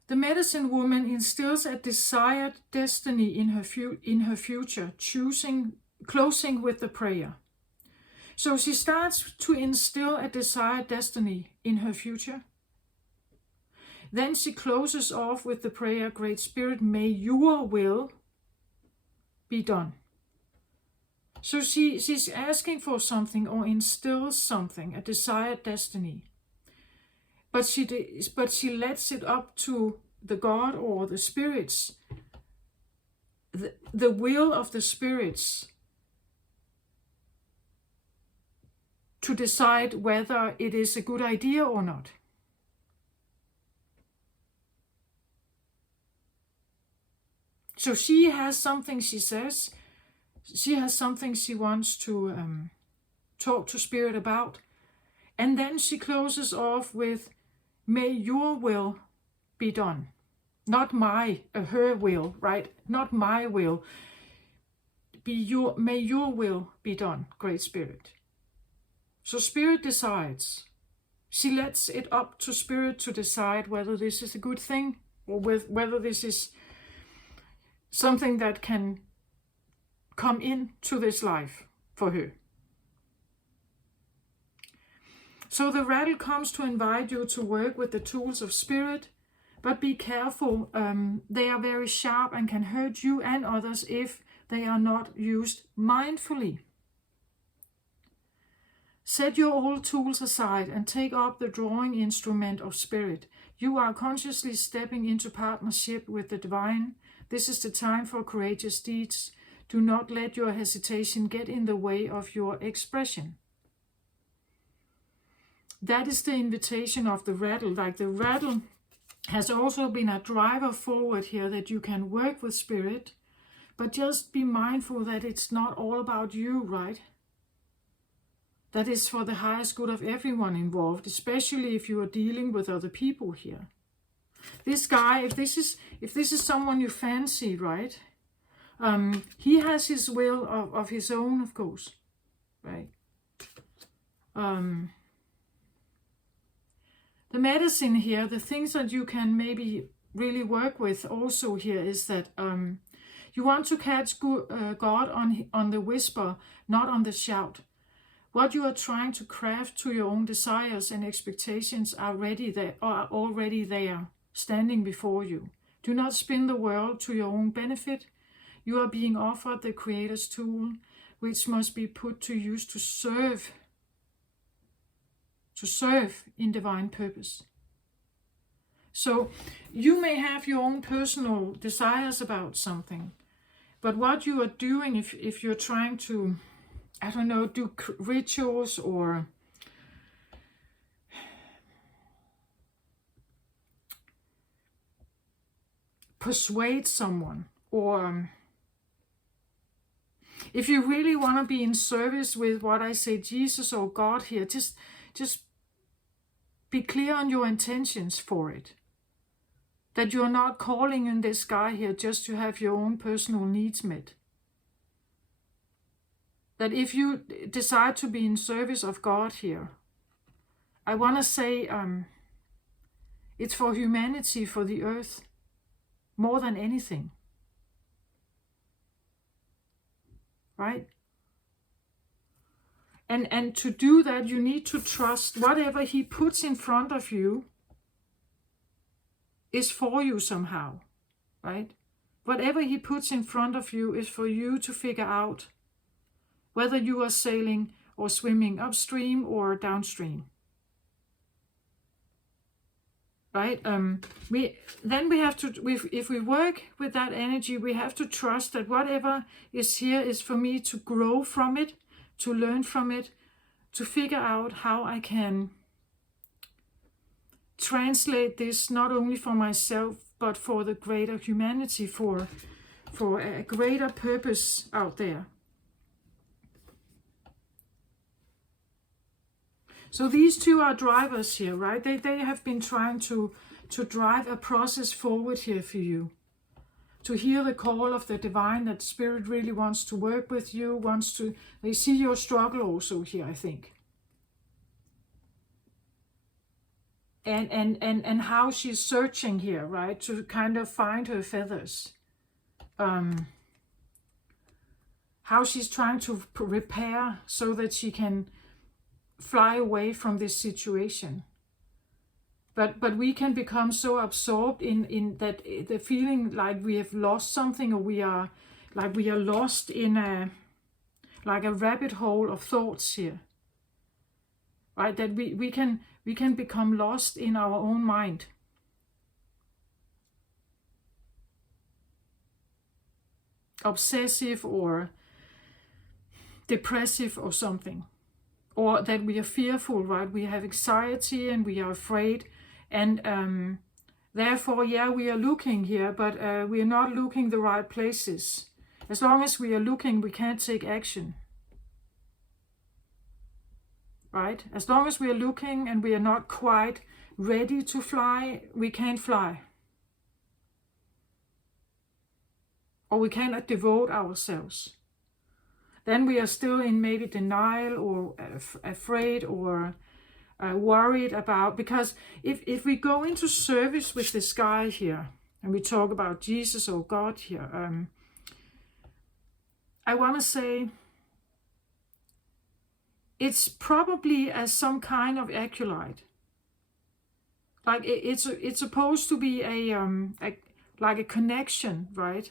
medicine woman instills a desired destiny in her future, closing with the prayer. So she starts to instill a desired destiny in her future. Then she closes off with the prayer, Great Spirit, may your will be done. So she's asking for something or instills something, a desired destiny. But she lets it up to the God or the spirits, the will of the spirits, to decide whether it is a good idea or not. So she has something, she says, she has something she wants to talk to Spirit about. And then she closes off with, may your will be done. Not her will, right? Not my will. May your will be done, Great Spirit. So Spirit decides. She lets it up to Spirit to decide whether this is a good thing or whether this is something that can come into this life for her. So the rattle comes to invite you to work with the tools of spirit, but be careful. They are very sharp and can hurt you and others if they are not used mindfully. Set your old tools aside and take up the drawing instrument of spirit. You are consciously stepping into partnership with the divine. This is the time for courageous deeds. Do not let your hesitation get in the way of your expression. That is the invitation of the rattle. Like the rattle has also been a driver forward here, that you can work with spirit, but just be mindful that it's not all about you, right? That is for the highest good of everyone involved, especially if you are dealing with other people here. This guy, if this is someone you fancy, right? He has his will of his own, of course, right? The medicine here, the things that you can maybe really work with also here is that you want to catch God on the whisper, not on the shout. What you are trying to craft to your own desires and expectations are already there, standing before you. Do not spin the world to your own benefit. You are being offered the Creator's tool, which must be put to use to serve in divine purpose. So you may have your own personal desires about something, but what you are doing, if you're trying to, I don't know, do rituals or persuade someone, or if you really want to be in service with what I say, Jesus or God here, just be clear on your intentions for it. That you're not calling in this guy here just to have your own personal needs met. That if you decide to be in service of God here, I want to say it's for humanity, for the earth, more than anything. Right? And to do that, you need to trust whatever he puts in front of you is for you somehow, right? Whatever he puts in front of you is for you to figure out whether you are sailing or swimming upstream or downstream. Right? We have to, if we work with that energy, we have to trust that whatever is here is for me to grow from it, to learn from it, to figure out how I can translate this not only for myself, but for the greater humanity, for a greater purpose out there. So these two are drivers here, right? They have been trying to drive a process forward here for you. To hear the call of the divine, that spirit really wants to work with you, they see your struggle also here, I think. And how she's searching here, right? To kind of find her feathers. How she's trying to repair so that she can fly away from this situation. But we can become so absorbed in that, the feeling like we have lost something, or we are lost in a rabbit hole of thoughts here. Right? That we can become lost in our own mind. Obsessive or depressive or something. Or that we are fearful, right? We have anxiety and we are afraid. And therefore, yeah, we are looking here, but we are not looking the right places. As long as we are looking, we can't take action. Right? As long as we are looking and we are not quite ready to fly, we can't fly. Or we cannot devote ourselves. Then we are still in maybe denial or afraid or worried about, because if we go into service with this guy here, and we talk about Jesus or God here, I want to say it's probably as some kind of acolyte. Like it's supposed to be like a connection, right?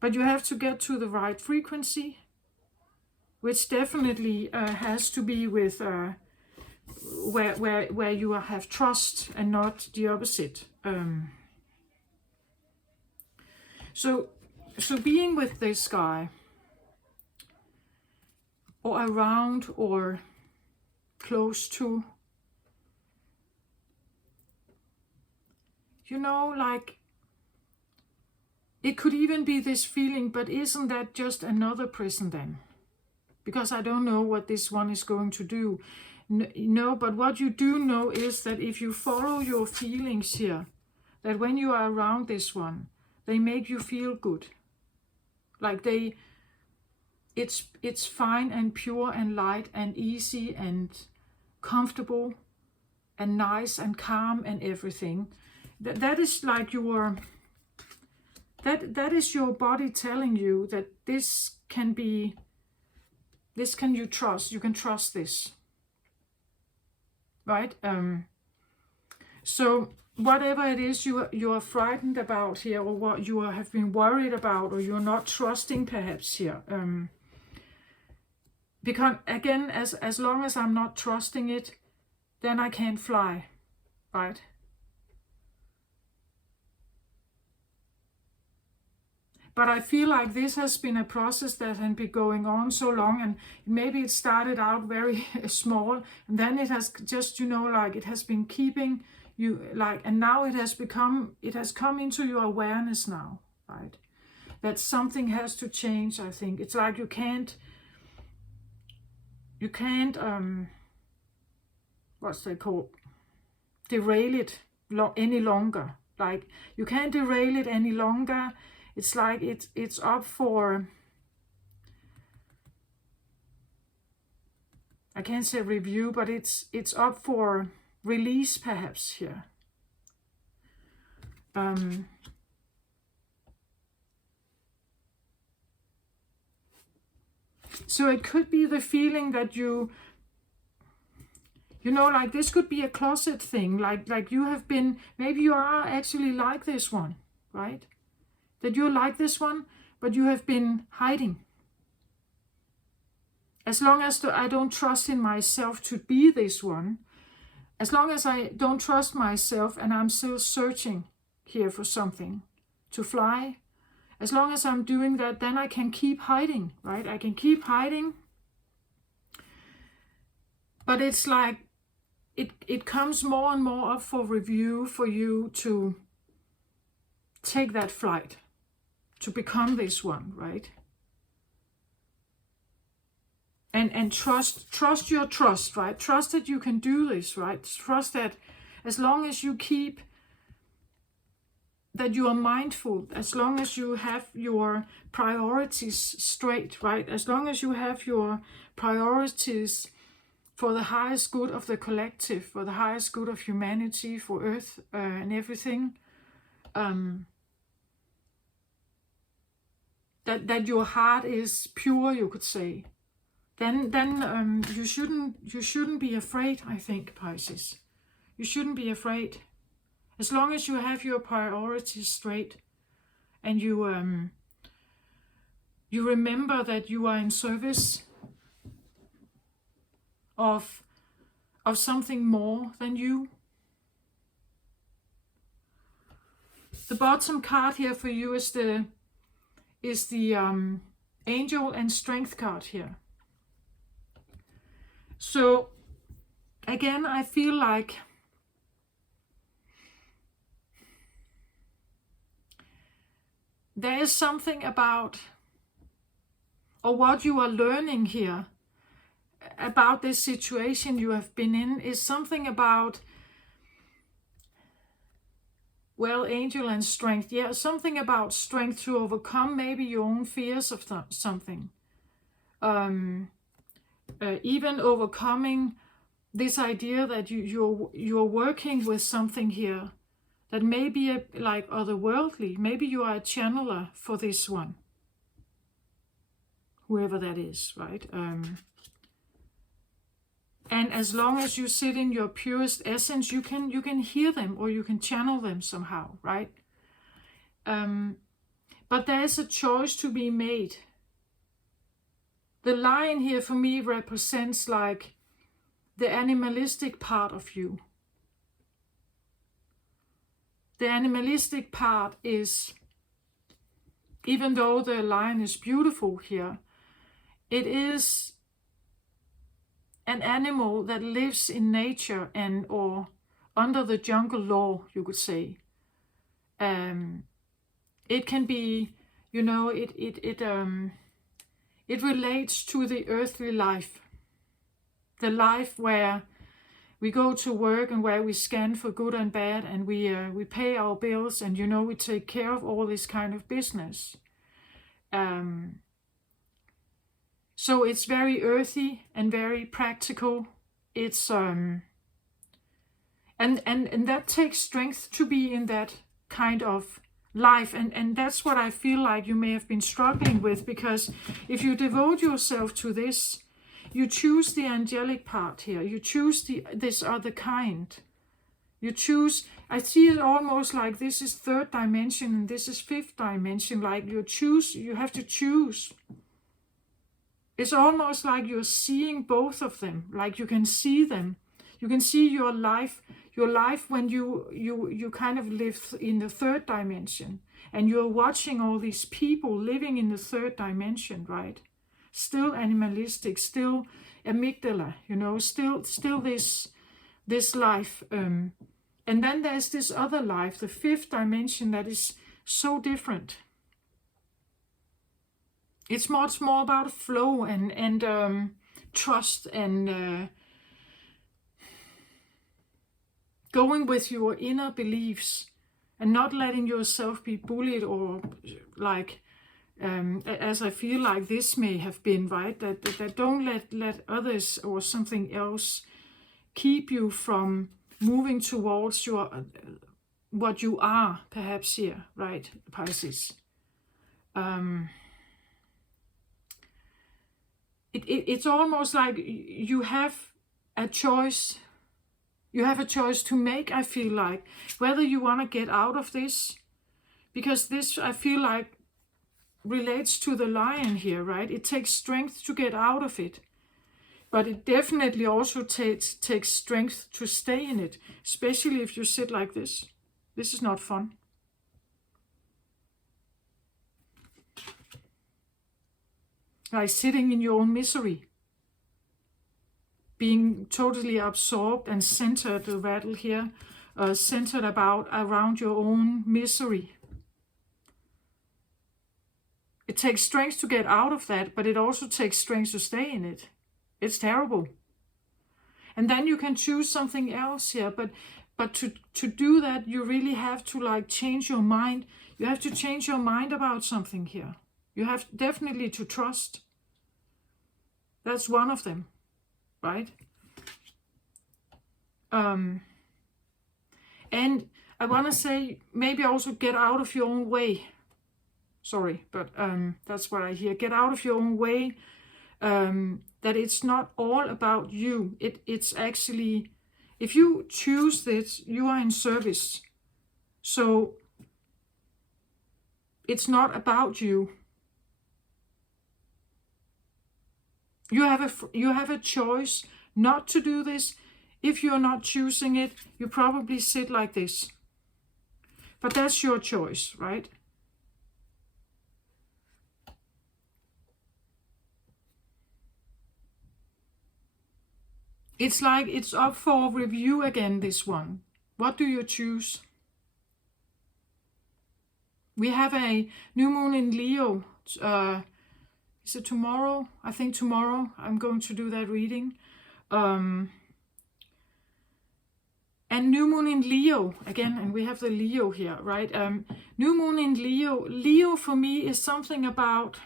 But you have to get to the right frequency, which definitely has to be with where you have trust and not the opposite. So being with this guy, or around, or close to, you know, like, it could even be this feeling, but isn't that just another prison then? Because I don't know what this one is going to do. No, but what you do know is that if you follow your feelings here, that when you are around this one, they make you feel good. Like it's fine and pure and light and easy and comfortable and nice and calm and everything. That is like that is your body telling you that this can you trust. You can trust this, right? So whatever it is you are frightened about here, or what you have been worried about, or you're not trusting perhaps here, because again, as long as I'm not trusting it, then I can't fly, right? But I feel like this has been a process that has been going on so long, and maybe it started out very small, and then it has just, you know, like it has been keeping you, like, and now it has come into your awareness now, right? That something has to change, I think. It's like you can't, what's they called? Derail it any longer. Like, you can't derail it any longer. It's like it's up for, I can't say review, but it's up for release perhaps here. So it could be the feeling that you know, like this could be a closet thing, like you have been, maybe you are actually like this one, right? That you're like this one, but you have been hiding. As long as I don't trust in myself to be this one, as long as I don't trust myself and I'm still searching here for something to fly, as long as I'm doing that, then I can keep hiding, right? I can keep hiding. But it's like, it comes more and more up for review for you to take that flight, to become this one, right? And trust your trust, right? Trust that you can do this, right? Trust that as long as you keep, that you are mindful, as long as you have your priorities straight, right? As long as you have your priorities for the highest good of the collective, for the highest good of humanity, for Earth and everything, that your heart is pure, you could say, then you shouldn't be afraid, I think, Pisces. You shouldn't be afraid. As long as you have your priorities straight, and you remember that you are in service of something more than you. The bottom card here for you is the Angel and Strength card here. So again, I feel like there is something about, or what you are learning here about this situation you have been in, is something about, well, Angel and Strength, yeah, something about strength to overcome maybe your own fears of something. Even overcoming this idea that you're working with something here that may be like otherworldly. Maybe you are a channeler for this one. whoever that is, right? And as long as you sit in your purest essence, you can hear them or you can channel them somehow, right? But there is a choice to be made. The lion here for me represents like the animalistic part of you. The animalistic part is, even though the lion is beautiful here, it is an animal that lives in nature and or under the jungle law, you could say. It can be, you know, it relates to the earthly life. The life where we go to work and where we scan for good and bad, and we pay our bills, and, you know, we take care of all this kind of business. So it's very earthy and very practical. It's and that takes strength to be in that kind of life, and that's what I feel like you may have been struggling with, because if you devote yourself to this, you choose the angelic part here, you choose this other kind, you choose, I see it almost like this is third dimension and this is fifth dimension, like you have to choose. It's almost like you're seeing both of them, like you can see them. You can see your life when you kind of live in the third dimension, and you're watching all these people living in the third dimension, right? Still animalistic, still amygdala, you know, still this life. And then there's this other life, the fifth dimension, that is so different. It's much more about flow and trust and going with your inner beliefs and not letting yourself be bullied or like, as I feel like this may have been, right? That don't let others or something else keep you from moving towards what you are, perhaps here, right, Pisces? It's almost like you have a choice. You have a choice to make, I feel like, whether you want to get out of this, because this, I feel like, relates to the lion here, right? It takes strength to get out of it, but it definitely also takes strength to stay in it, especially if you sit like this. This is not fun. Like sitting in your own misery, being totally absorbed and centered, the rattle here, centered around your own misery. It takes strength to get out of that, but it also takes strength to stay in it. It's terrible. And then you can choose something else here, but to do that, you really have to like change your mind. You have to change your mind about something here. You have definitely to trust. That's one of them, right? And I want to say, maybe also get out of your own way. Sorry, but that's what I hear. Get out of your own way. That it's not all about you. It's actually, if you choose this, you are in service. So it's not about you. You have a choice not to do this. If you're not choosing it, you probably sit like this. But that's your choice, right? It's like it's up for review again, this one. What do you choose? We have a new moon in Leo. Is it tomorrow? I think tomorrow I'm going to do that reading. And new moon in Leo again, and we have the Leo here, right? New moon in Leo. Leo for me is something about,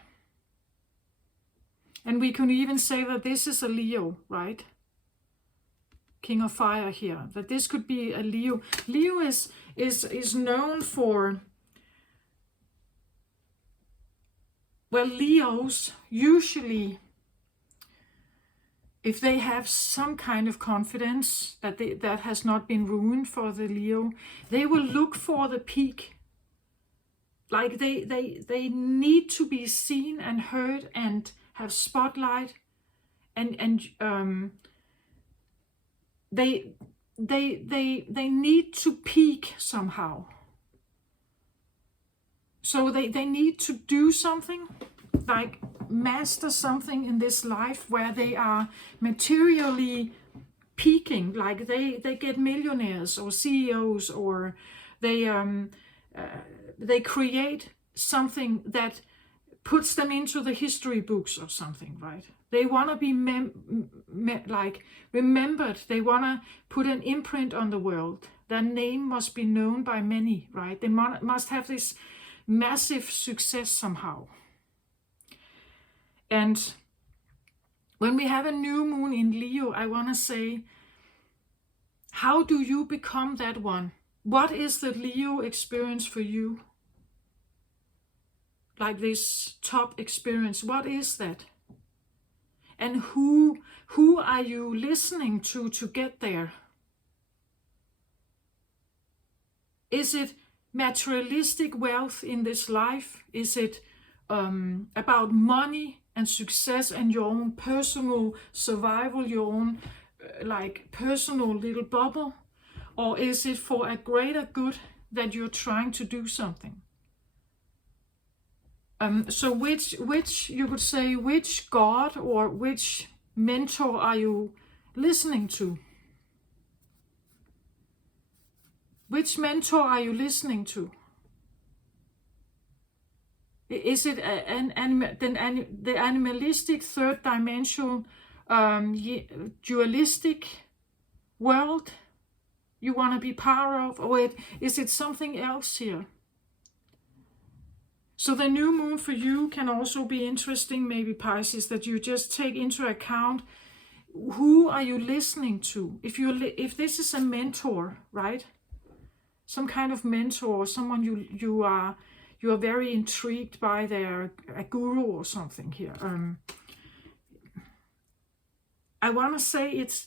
and we can even say that this is a Leo, right? King of Fire here. That this could be a Leo. Leo is known for Well, Leos usually, if they have some kind of confidence that has not been ruined for the Leo, they will look for the peak. Like they need to be seen and heard and have spotlight, and they need to peak somehow. So they need to do something, like master something in this life where they are materially peaking, like they get millionaires or CEOs, or they create something that puts them into the history books or something, right? They want to be like remembered. They want to put an imprint on the world. Their name must be known by many, right? They must have this massive success somehow. And when we have a new moon in Leo, I want to say, how do you become that one? What is the Leo experience for you? Like this top experience, what is that? And who are you listening to get there? Is it materialistic wealth in this life? Is it about money and success and your own personal survival, your own like personal little bubble? Or is it for a greater good that you're trying to do something? So which you could say, which God or which mentor are you listening to? Which mentor are you listening to? Is it the animalistic third dimensional dualistic world you want to be part of, or is it something else here? So the new moon for you can also be interesting, maybe Pisces, that you just take into account who are you listening to. If this is a mentor, right? Some kind of mentor, someone you are very intrigued by, a guru or something here. I want to say it's,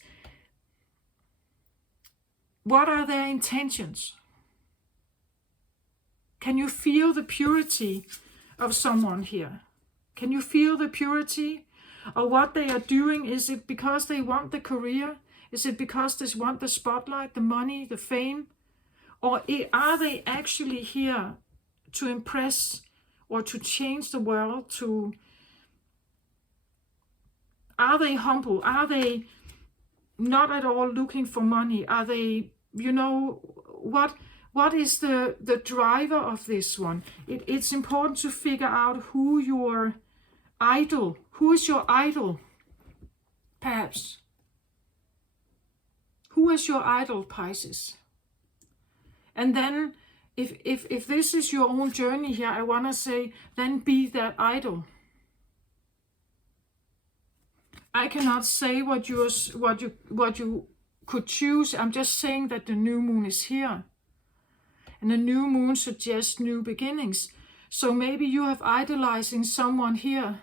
what are their intentions? Can you feel the purity of someone here? Can you feel the purity of what they are doing? Is it because they want the career? Is it because they want the spotlight, the money, the fame? Or are they actually here to impress or to change the world? Are they humble? Are they not at all looking for money? Are they, what is the driver of this one? It's important to figure out who is your idol, perhaps. Who is your idol, Pisces? And then if this is your own journey here, I want to say, then be that idol. I cannot say what you could choose. I'm just saying that the new moon is here. And the new moon suggests new beginnings. So maybe you have idolizing someone here,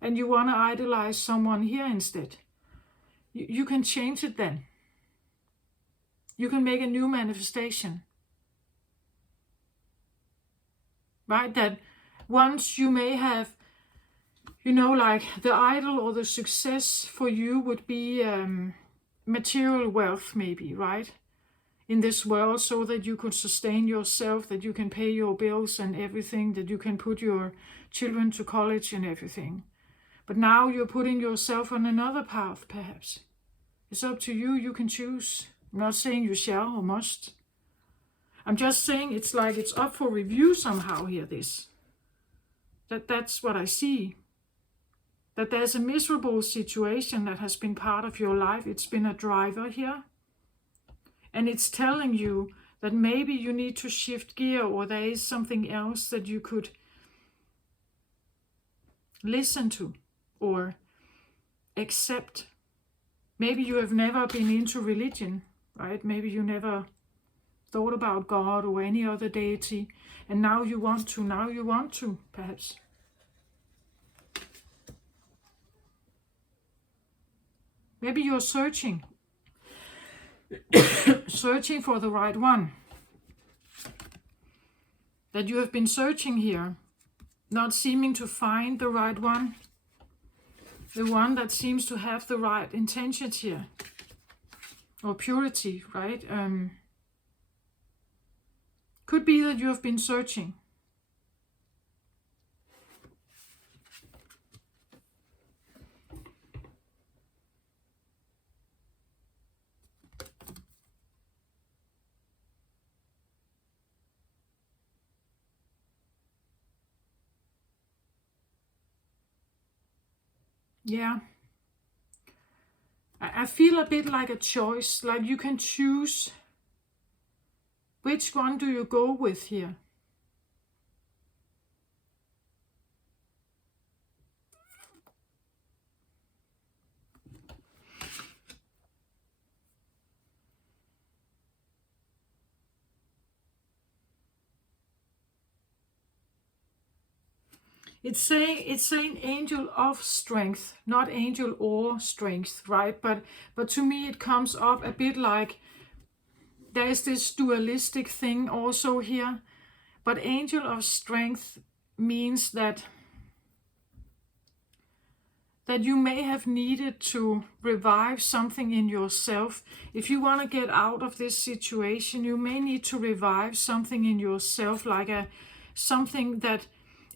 and you want to idolize someone here instead. You can change it then. You can make a new manifestation. Right? That once you may have, like the idol or the success for you would be material wealth maybe, right? In this world, so that you could sustain yourself, that you can pay your bills and everything, that you can put your children to college and everything. But now you're putting yourself on another path, perhaps. It's up to you. You can choose. I'm not saying you shall or must. I'm just saying it's like it's up for review somehow here, that's what I see. That there's a miserable situation that has been part of your life. It's been a driver here. And it's telling you that maybe you need to shift gear, or there is something else that you could listen to or accept. Maybe you have never been into religion, right? Maybe you never thought about God or any other deity, and now you want to, perhaps. Maybe you're searching, searching for the right one. That you have been searching here, not seeming to find the right one. The one that seems to have the right intentions here. Or purity, right? Could be that you have been searching. Yeah. I feel a bit like a choice, like you can choose which one do you go with here. It's saying angel of strength, not angel or strength, right? But to me it comes up a bit like there's this dualistic thing also here. But angel of strength means that you may have needed to revive something in yourself. If you want to get out of this situation, you may need to revive something in yourself, like something that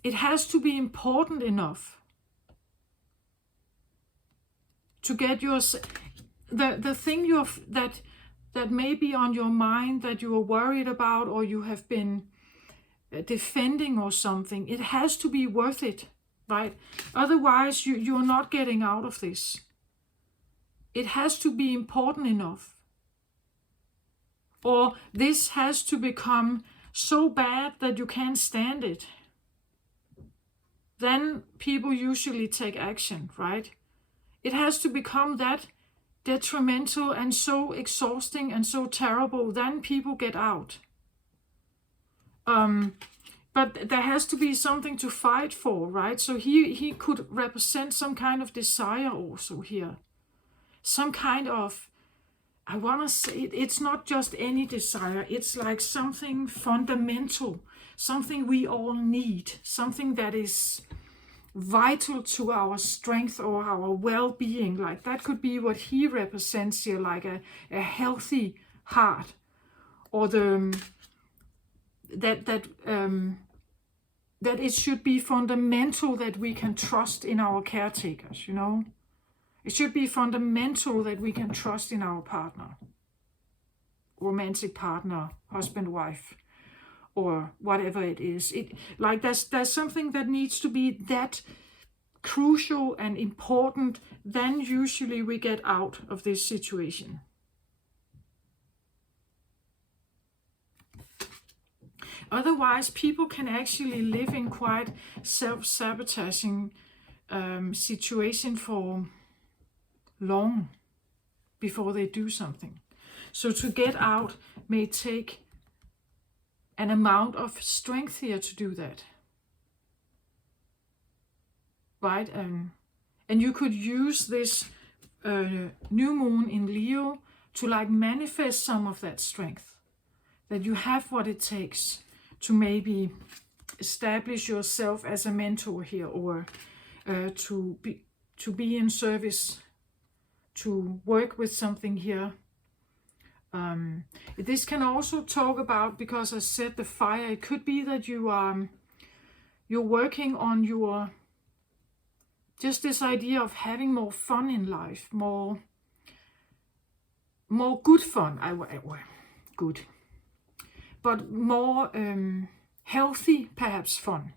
it has to be important enough to get your the thing that may be on your mind that you are worried about or you have been defending or something. It has to be worth it, right? Otherwise you're not getting out of this. It has to be important enough, or this has to become so bad that you can't stand it. Then people usually take action, right? It has to become that detrimental and so exhausting and so terrible, then people get out. But there has to be something to fight for, right? So he could represent some kind of desire also here. Some kind of, I want to say, it's not just any desire. It's like something fundamental, something we all need, something that is vital to our strength or our well-being. Like that could be what he represents here, like a healthy heart, or that it should be fundamental that we can trust in our caretakers, you know. It should be fundamental that we can trust in our partner, romantic partner, husband, wife, or whatever it is. It like there's something that needs to be that crucial and important. Then usually we get out of this situation. Otherwise, people can actually live in quite self-sabotaging situation for long before they do something. So to get out may take an amount of strength here to do that, right? And you could use this new moon in Leo to like manifest some of that strength, that you have what it takes to maybe establish yourself as a mentor here, or to be in service, to work with something here. This can also talk about, because I said the fire, it could be that you're working on your, just this idea of having more fun in life, more good fun, good, but more healthy, perhaps fun,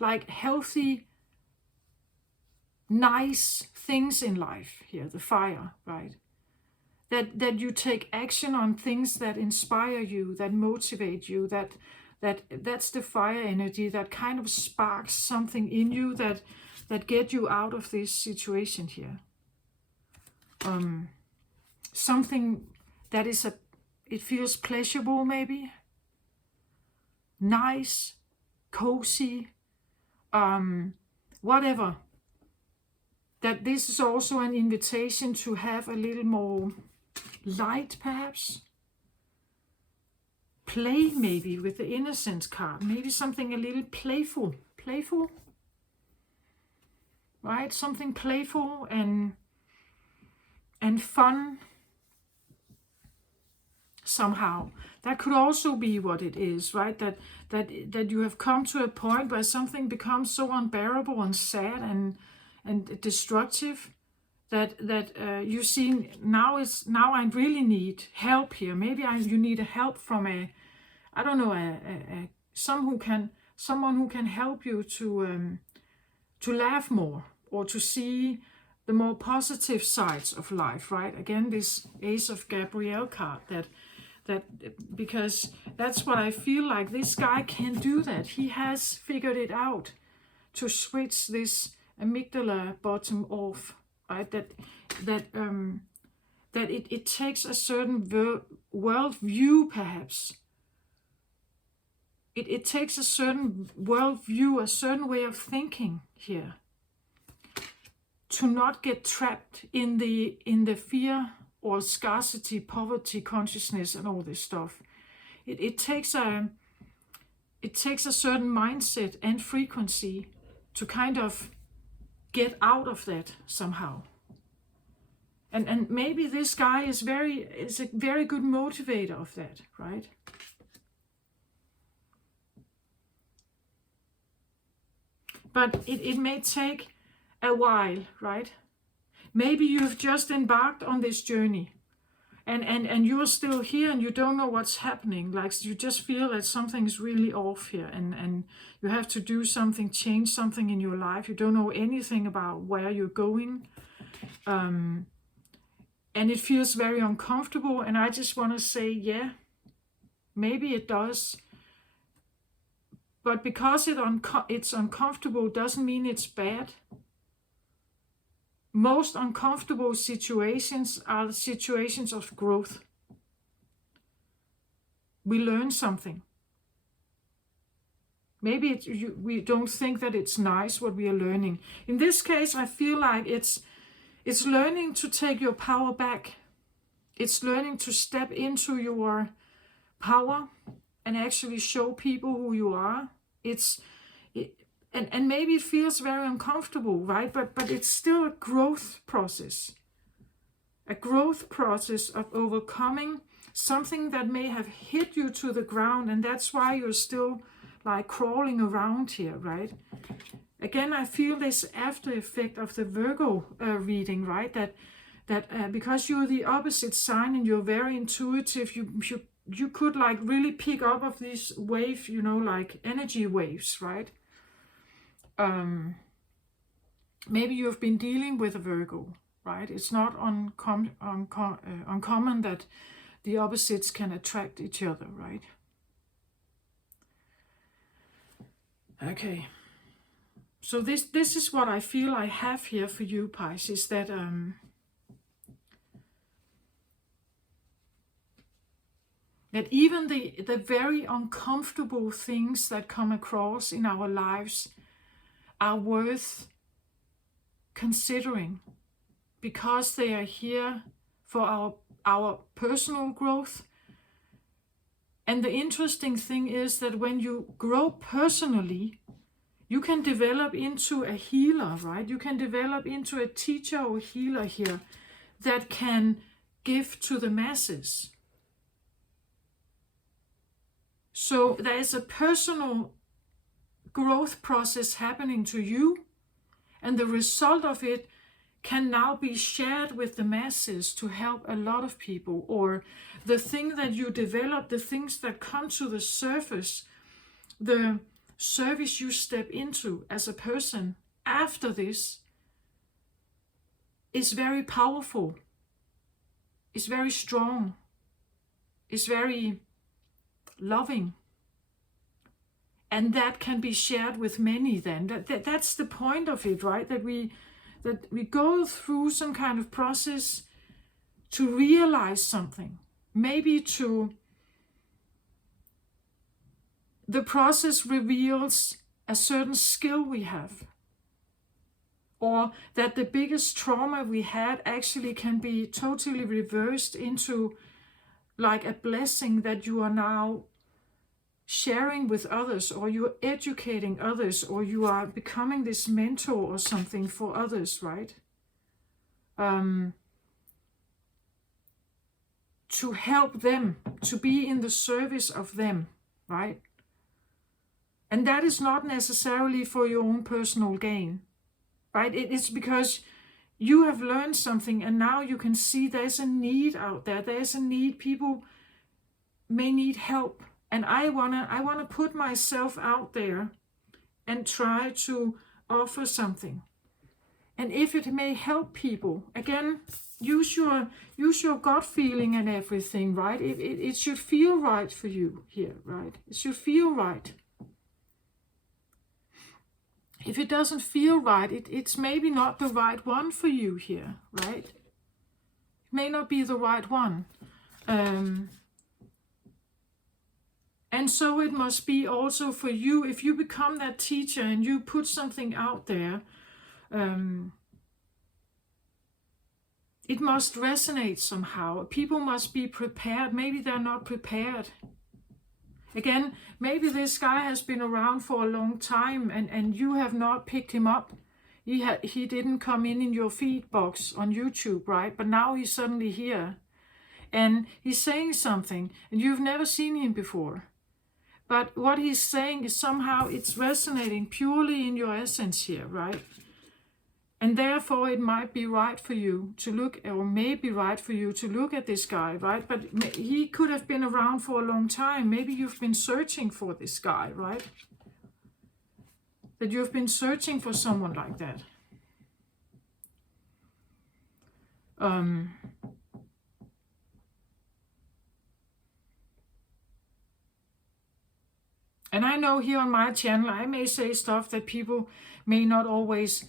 like healthy, nice things in life here, the fire, right? That you take action on things that inspire you, that motivate you, that's the fire energy that kind of sparks something in you that get you out of this situation here. Something that is it feels pleasurable, maybe nice, cozy, whatever. that this is also an invitation to have a little more light, perhaps. Play maybe with the innocence card. Maybe something a little playful. Playful? Right? Something playful and fun somehow. That could also be what it is, right? That you have come to a point where something becomes so unbearable and sad and destructive that you see now I really need help here. Maybe you need a help from someone who can help you to laugh more, or to see the more positive sides of life, right? Again, this Ace of Gabrielle card, that because that's what I feel like. This guy can do that. He has figured it out to switch this amygdala bottom off, right? That it takes a certain world view, perhaps. It takes a certain world view, a certain way of thinking here, to not get trapped in the fear or scarcity, poverty consciousness, and all this stuff. It takes a certain mindset and frequency to kind of get out of that somehow. And maybe this guy is a very good motivator of that, right? But it may take a while, right? Maybe you've just embarked on this journey and you're still here and you don't know what's happening. Like, you just feel that something's really off here, and you have to do something, change something in your life. You don't know anything about where you're going. And it feels very uncomfortable. And I just want to say, yeah, maybe it does. But because it's uncomfortable doesn't mean it's bad. Most uncomfortable situations are the situations of growth. We learn something. Maybe we don't think that it's nice what we are learning. In this case, I feel like it's learning to take your power back. It's learning to step into your power and actually show people who you are. And maybe it feels very uncomfortable, right? But it's still a growth process. A growth process of overcoming something that may have hit you to the ground, and that's why you're still like crawling around here, right? Again, I feel this after effect of the Virgo reading, right? That because you're the opposite sign and you're very intuitive, you could like really pick up of these waves, like energy waves, right? Maybe you've been dealing with a Virgo, right? It's not uncommon that the opposites can attract each other, right? Okay. So this is what I feel I have here for you, Pisces, that that even the very uncomfortable things that come across in our lives are worth considering, because they are here for our personal growth. And the interesting thing is that when you grow personally, you can develop into a healer, right? You can develop into a teacher or healer here that can give to the masses. So there is a personal growth process happening to you, and the result of it can now be shared with the masses to help a lot of people. Or the thing that you develop, the things that come to the surface, the service you step into as a person after this is very powerful, is very strong, is very loving. And that can be shared with many then. That's the point of it, right? That we go through some kind of process to realize something. Maybe the process reveals a certain skill we have, or that the biggest trauma we had actually can be totally reversed into like a blessing that you are now sharing with others, or you're educating others, or you are becoming this mentor or something for others, right? To help them, to be in the service of them, right? And that is not necessarily for your own personal gain, right? It's because you have learned something, and now you can see there's a need out there. There's a need. People may need help. And I wanna put myself out there and try to offer something. And if it may help people, again, use your gut feeling and everything, right? It should feel right for you here, right? It should feel right. If it doesn't feel right, it's maybe not the right one for you here, right? It may not be the right one. And so it must be also for you, if you become that teacher and you put something out there, it must resonate somehow. People must be prepared. Maybe they're not prepared. Again, maybe this guy has been around for a long time and you have not picked him up. He didn't come in your feed box on YouTube, right? But now he's suddenly here. And he's saying something and you've never seen him before. But what he's saying is somehow it's resonating purely in your essence here, right? And therefore it might be right for you to look, or may be right for you to look at this guy, right? But he could have been around for a long time. Maybe you've been searching for this guy, right? That you've been searching for someone like that. And I know here on my channel, I may say stuff that people may not always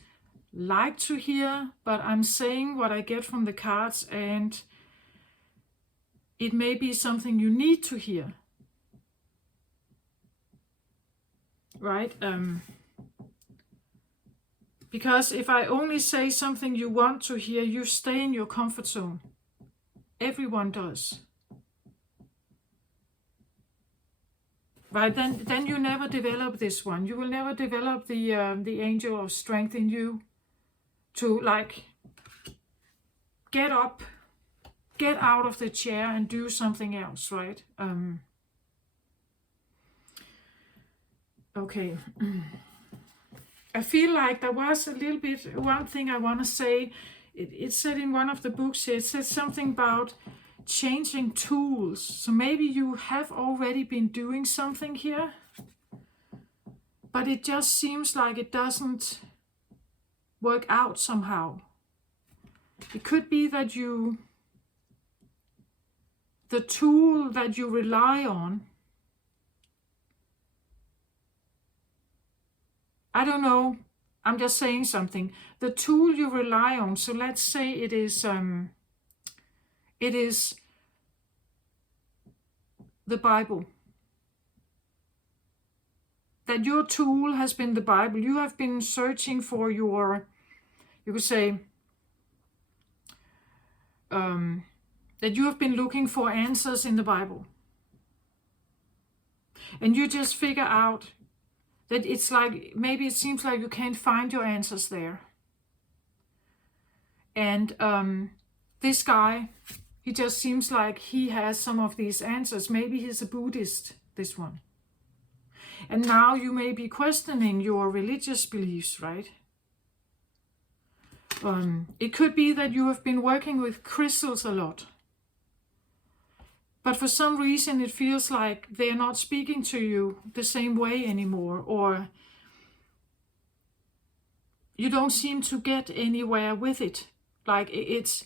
like to hear, but I'm saying what I get from the cards, and it may be something you need to hear. Right? Because if I only say something you want to hear, you stay in your comfort zone. Everyone does. Right, then you never develop this one. You will never develop the angel of strength in you to like get up, get out of the chair and do something else, right? Okay. I feel like there was a little bit, one thing I want to say. It said in one of the books here, it said something about changing tools. So maybe you have already been doing something here, but it just seems like it doesn't work out somehow. It could be that the tool that you rely on, I don't know, I'm just saying something. The tool you rely on, so let's say it is the Bible. That your tool has been the Bible. You have been searching for your, you could say, that you have been looking for answers in the Bible. And you just figure out that it's like, maybe it seems like you can't find your answers there. And this guy, he just seems like he has some of these answers. Maybe he's a Buddhist, this one. And now you may be questioning your religious beliefs, right? It could be that you have been working with crystals a lot. But for some reason it feels like they're not speaking to you the same way anymore. Or you don't seem to get anywhere with it. Like it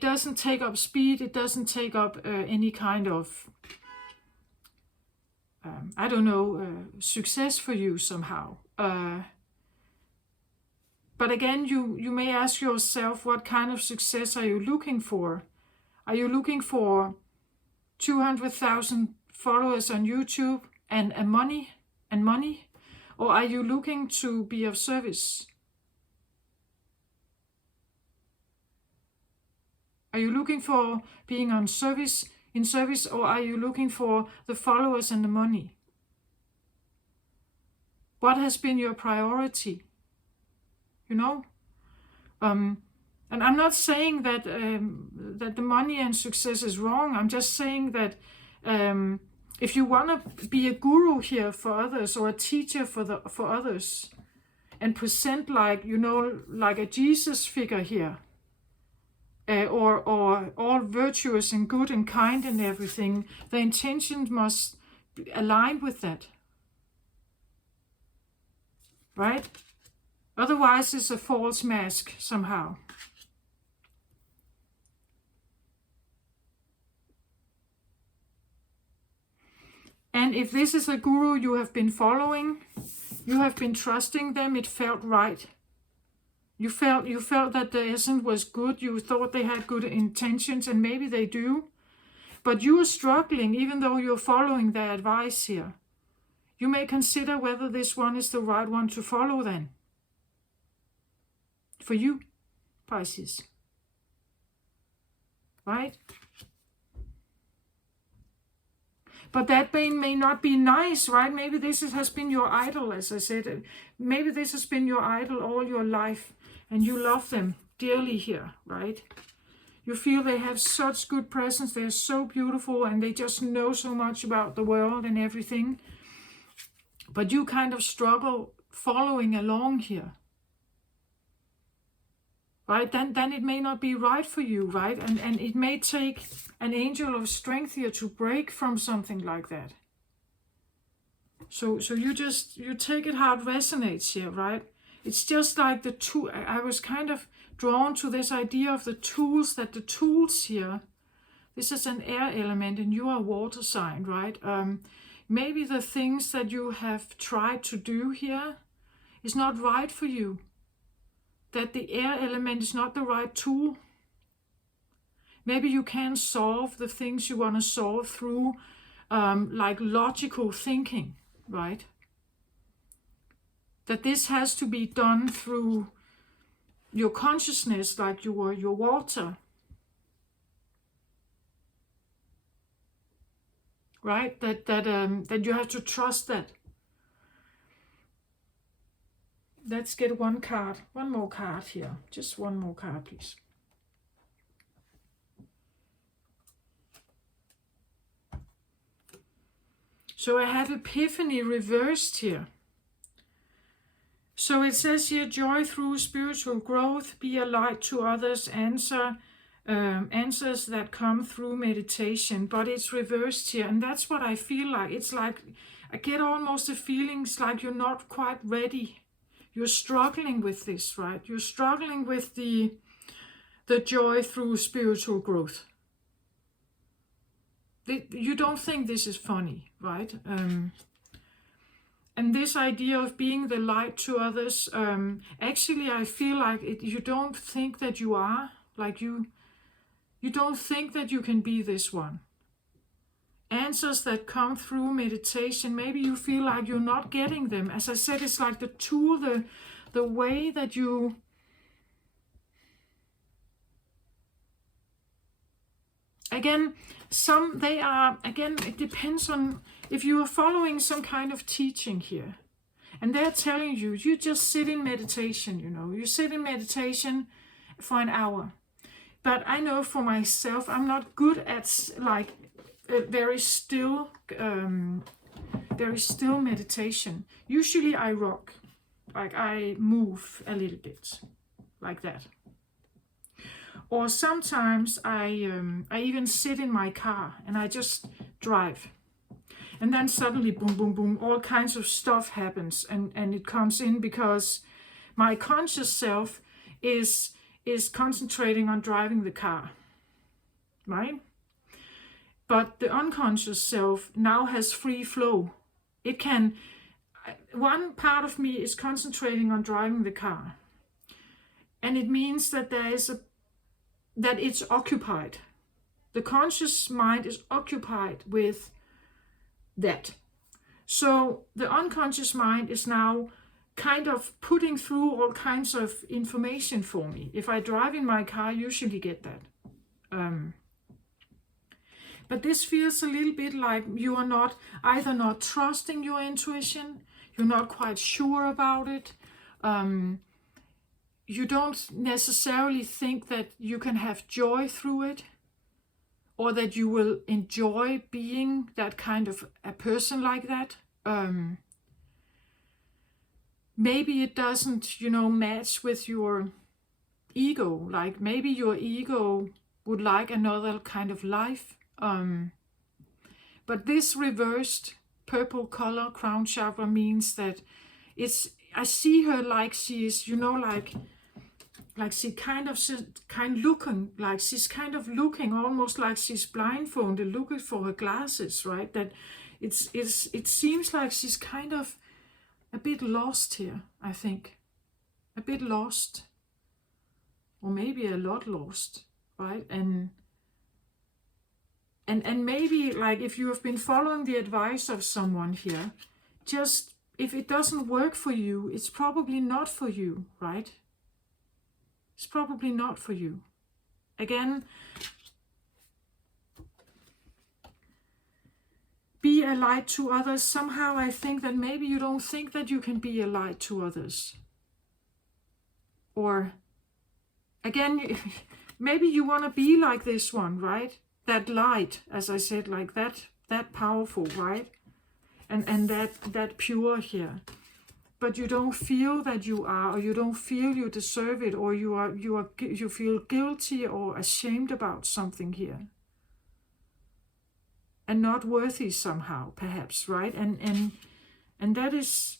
doesn't take up speed. It doesn't take up any kind of, I don't know, success for you somehow. But again, you may ask yourself, what kind of success are you looking for? Are you looking for 200,000 followers on YouTube and money? Or are you looking to be of service? Are you looking for being in service, or are you looking for the followers and the money? What has been your priority? You know? And I'm not saying that that the money and success is wrong. I'm just saying that if you want to be a guru here for others, or a teacher for others, and present like, you know, like a Jesus figure here, or all virtuous and good and kind and everything, the intention must align with that, right? Otherwise, it's a false mask somehow. And if this is a guru you have been following, you have been trusting them, it felt right. You felt that the essence was good. You thought they had good intentions, and maybe they do. But you are struggling, even though you're following their advice here. You may consider whether this one is the right one to follow then. For you, Pisces. Right? But that may not be nice, right? Maybe this has been your idol, as I said. Maybe this has been your idol all your life, and you love them dearly here, right? You feel they have such good presence, they're so beautiful, and they just know so much about the world and everything. But you kind of struggle following along here. Right? Then it may not be right for you, right? And it may take an angel of strength here to break from something like that. So you take it how it resonates here, right? It's just like the tool. I was kind of drawn to this idea of the tools, that the tools here, this is an air element and you are a water sign, right? Maybe the things that you have tried to do here is not right for you. That the air element is not the right tool. Maybe you can't solve the things you want to solve through like logical thinking, right? That this has to be done through your consciousness, like your water. Right? That you have to trust that. Let's get one more card here. Just one more card, please. So I have Epiphany reversed here. So it says here, joy through spiritual growth, be a light to others, answers that come through meditation. But it's reversed here, and that's what I feel like. It's like I get almost a feeling it's like you're not quite ready. You're struggling with this, right? You're struggling with the joy through spiritual growth. You don't think this is funny, right? And this idea of being the light to others, actually I feel like you don't think that you are. Like you don't think that you can be this one. Answers that come through meditation, maybe you feel like you're not getting them. As I said, it's like the tool, the way that you it depends on if you are following some kind of teaching here, and they're telling you just sit in meditation, you sit in meditation for an hour. But I know for myself, I'm not good at like very still meditation. Usually I rock, like I move a little bit, like that. Or sometimes I even sit in my car and I just drive. And then suddenly, boom, boom, boom, all kinds of stuff happens, and it comes in because my conscious self is concentrating on driving the car, right? But the unconscious self now has free flow. One part of me is concentrating on driving the car. And it means that that it's occupied. The conscious mind is occupied with that. So the unconscious mind is now kind of putting through all kinds of information for me. If I drive in my car, I usually get that. But this feels a little bit like you are not either not trusting your intuition, you're not quite sure about it. You don't necessarily think that you can have joy through it, or that you will enjoy being that kind of a person like that. Maybe it doesn't, match with your ego. Like maybe your ego would like another kind of life. But this reversed purple color crown chakra means that I see her like she is, like she kind looking, like she's kind of looking almost like she's blindfolded, looking for her glasses, right? That it seems like she's kind of a bit lost here, I think. A bit lost. Or maybe a lot lost, right? And maybe, like, if you have been following the advice of someone here, just if it doesn't work for you, it's probably not for you, right? It's probably not for you. Again, be a light to others. Somehow I think that maybe you don't think that you can be a light to others. Or, again, maybe you want to be like this one, right? That light, as I said, like that powerful, right? And that pure here. But you don't feel that you are, or you don't feel you deserve it, or you feel guilty or ashamed about something here. And not worthy somehow, perhaps, right? And that is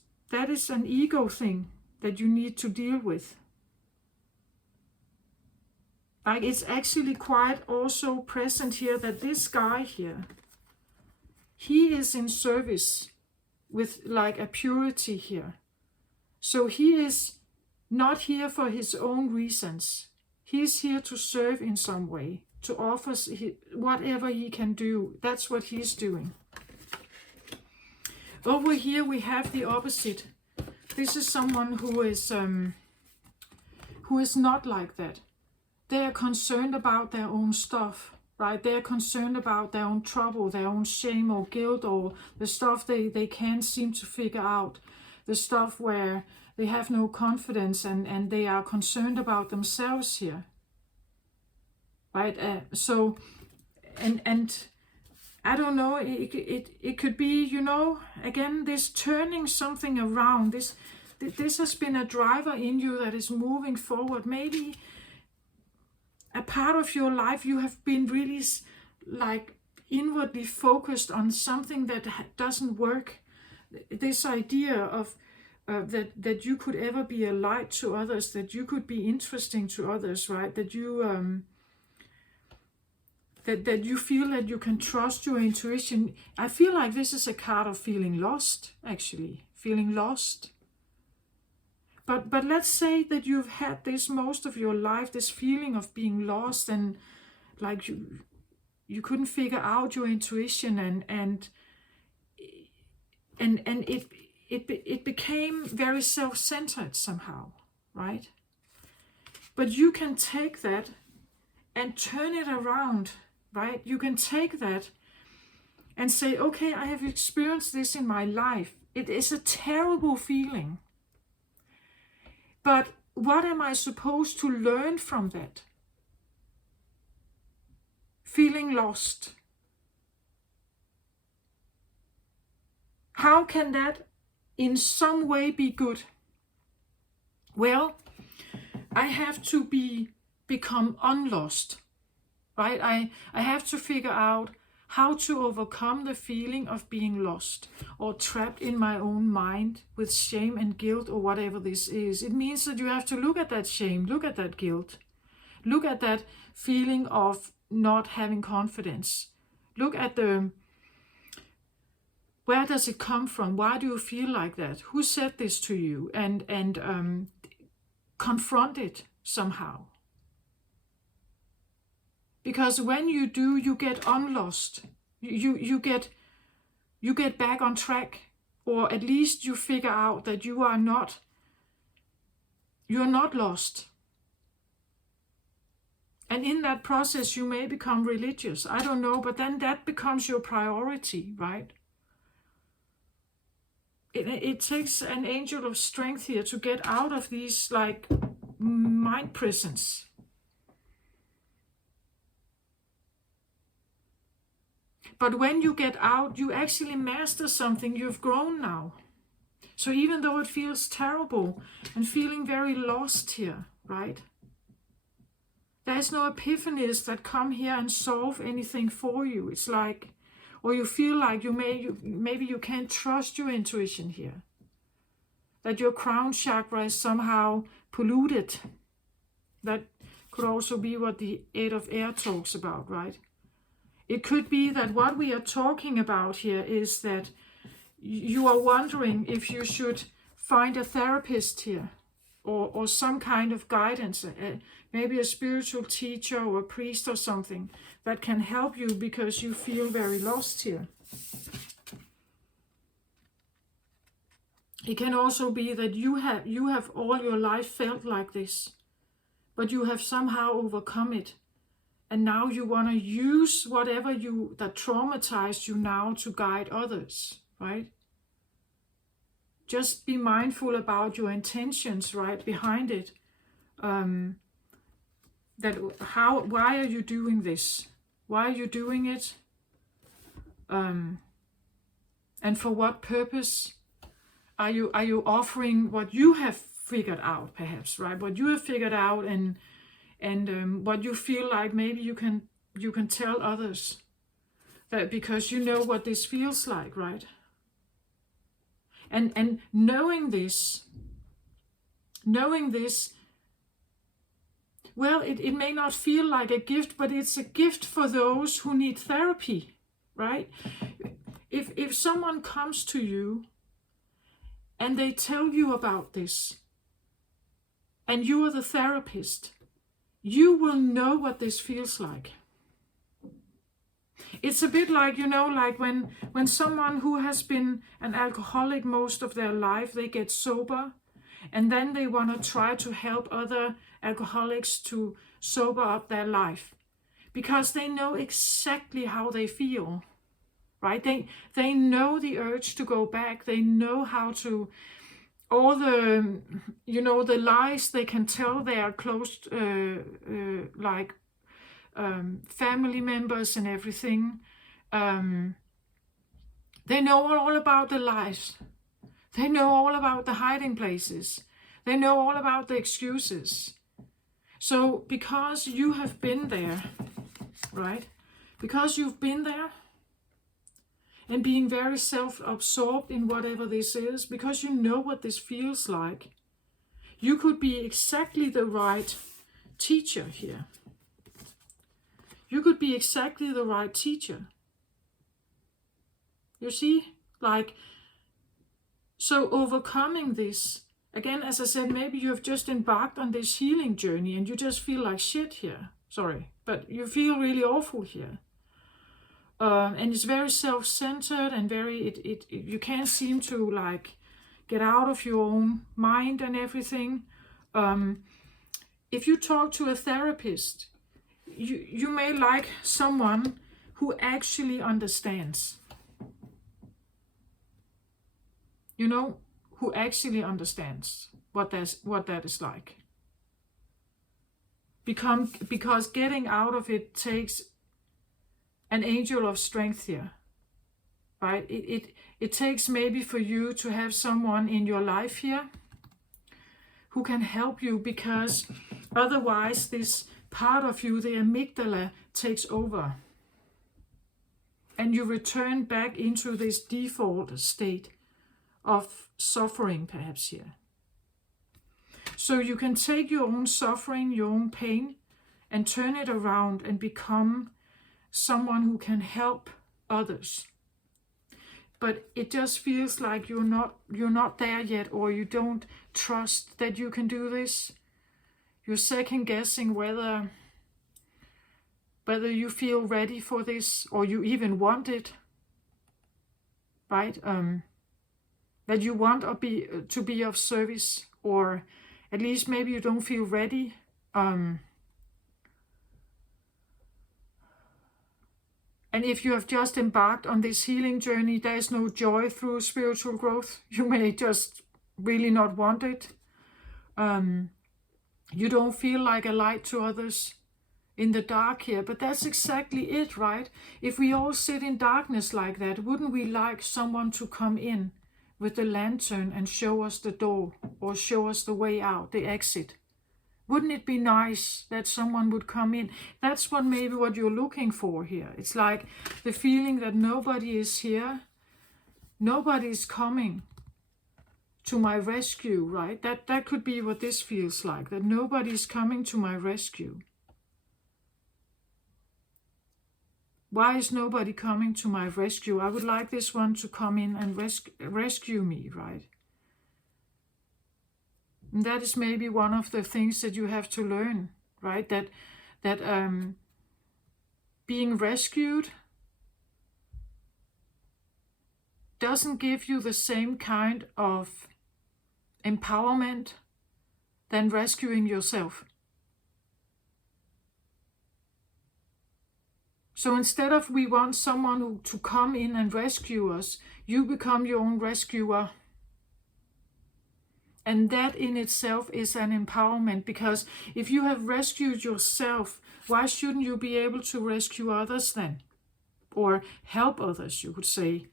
an ego thing that you need to deal with. Like, it's actually quite also present here that this guy here, he is in service with like a purity here. So he is not here for his own reasons. He is here to serve in some way, to offer whatever he can do. That's what he's doing. Over here we have the opposite. This is someone who is not like that. They are concerned about their own stuff, right? They are concerned about their own trouble, their own shame or guilt, or the stuff they can't seem to figure out, the stuff where they have no confidence, and they are concerned about themselves here, right? So, and I don't know, it could be, again, this turning something around. This has been a driver in you that is moving forward. Maybe a part of your life you have been really like inwardly focused on something that doesn't work. This idea of that you could ever be a light to others, that you could be interesting to others, right? That you that you feel that you can trust your intuition. I feel like this is a card of feeling lost, actually, feeling lost. But let's say that you've had this most of your life, this feeling of being lost, and like you couldn't figure out your intuition, and it became very self-centered somehow, right? But you can take that and turn it around, right? You can take that and say, okay, I have experienced this in my life. It is a terrible feeling. But what am I supposed to learn from that? Feeling lost. How can that in some way be good? Well, I have to become unlost, right? I have to figure out how to overcome the feeling of being lost or trapped in my own mind with shame and guilt, or whatever this is. It means that you have to look at that shame, look at that guilt, look at that feeling of not having confidence. Look at where does it come from? Why do you feel like that? Who said this to you? And confront it somehow. Because when you do, you get unlost. You get back on track, or at least you figure out that you're not lost. And in that process, you may become religious. I don't know, but then that becomes your priority, right? It takes an angel of strength here to get out of these like mind prisons. But when you get out, you actually master something. You've grown now. So even though it feels terrible and feeling very lost here, right? There's no epiphanies that come here and solve anything for you. It's like, or you feel like maybe you can't trust your intuition here. That your crown chakra is somehow polluted. That could also be what the Eight of Air talks about, right? It could be that what we are talking about here is that you are wondering if you should find a therapist here or some kind of guidance, maybe a spiritual teacher or a priest or something that can help you because you feel very lost here. It can also be that you have all your life felt like this, but you have somehow overcome it. And now you want to use whatever that traumatized you now to guide others, right? Just be mindful about your intentions, right, behind it. Why are you doing this? Why are you doing it? And for what purpose? Are you offering what you have figured out, perhaps, right? What you have figured out and what you feel like maybe you can tell others, that because you know what this feels like, right? And knowing this, well, it may not feel like a gift, but it's a gift for those who need therapy, right? If someone comes to you and they tell you about this, and you are the therapist, you will know what this feels like. It's a bit like, like when someone who has been an alcoholic most of their life, they get sober, and then they want to try to help other alcoholics to sober up their life, because they know exactly how they feel, right? They know the urge to go back. They know how to, all the, the lies they can tell their close, family members and everything. They know all about the lies. They know all about the hiding places. They know all about the excuses. So because you have been there, right? Because you've been there and being very self-absorbed in whatever this is, because you know what this feels like, you could be exactly the right teacher here. You could be exactly the right teacher. You see? So overcoming this, again, as I said, maybe you have just embarked on this healing journey and you just feel like shit here. Sorry, but you feel really awful here. And it's very self-centered and very, you can't seem to get out of your own mind and everything. If you talk to a therapist, you may like someone who actually understands. Who actually understands what that is like. Because getting out of it takes an angel of strength here, right? It takes maybe for you to have someone in your life here who can help you, because otherwise this part of you, the amygdala, takes over. And you return back into this default state of suffering, perhaps here. So you can take your own suffering, your own pain, and turn it around and become someone who can help others. But it just feels like you're not there yet, or you don't trust that you can do this. You're second guessing whether you feel ready for this, or you even want it, right? That you want to be of service, or at least maybe you don't feel ready. And if you have just embarked on this healing journey, there is no joy through spiritual growth. You may just really not want it. You don't feel like a light to others in the dark here, but that's exactly it, right? If we all sit in darkness like that, wouldn't we like someone to come in with the lantern and show us the door or show us the way out, the exit? Wouldn't it be nice that someone would come in? That's what you're looking for here. It's like the feeling that nobody is here, nobody is coming to my rescue, right? That could be what this feels like, that nobody is coming to my rescue. Why is nobody coming to my rescue? I would like this one to come in and rescue me, right? And that is maybe one of the things that you have to learn, right? That being rescued doesn't give you the same kind of empowerment than rescuing yourself. So instead of we want someone to come in and rescue us, you become your own rescuer. And that in itself is an empowerment, because if you have rescued yourself, why shouldn't you be able to rescue others then? Or help others, you could say.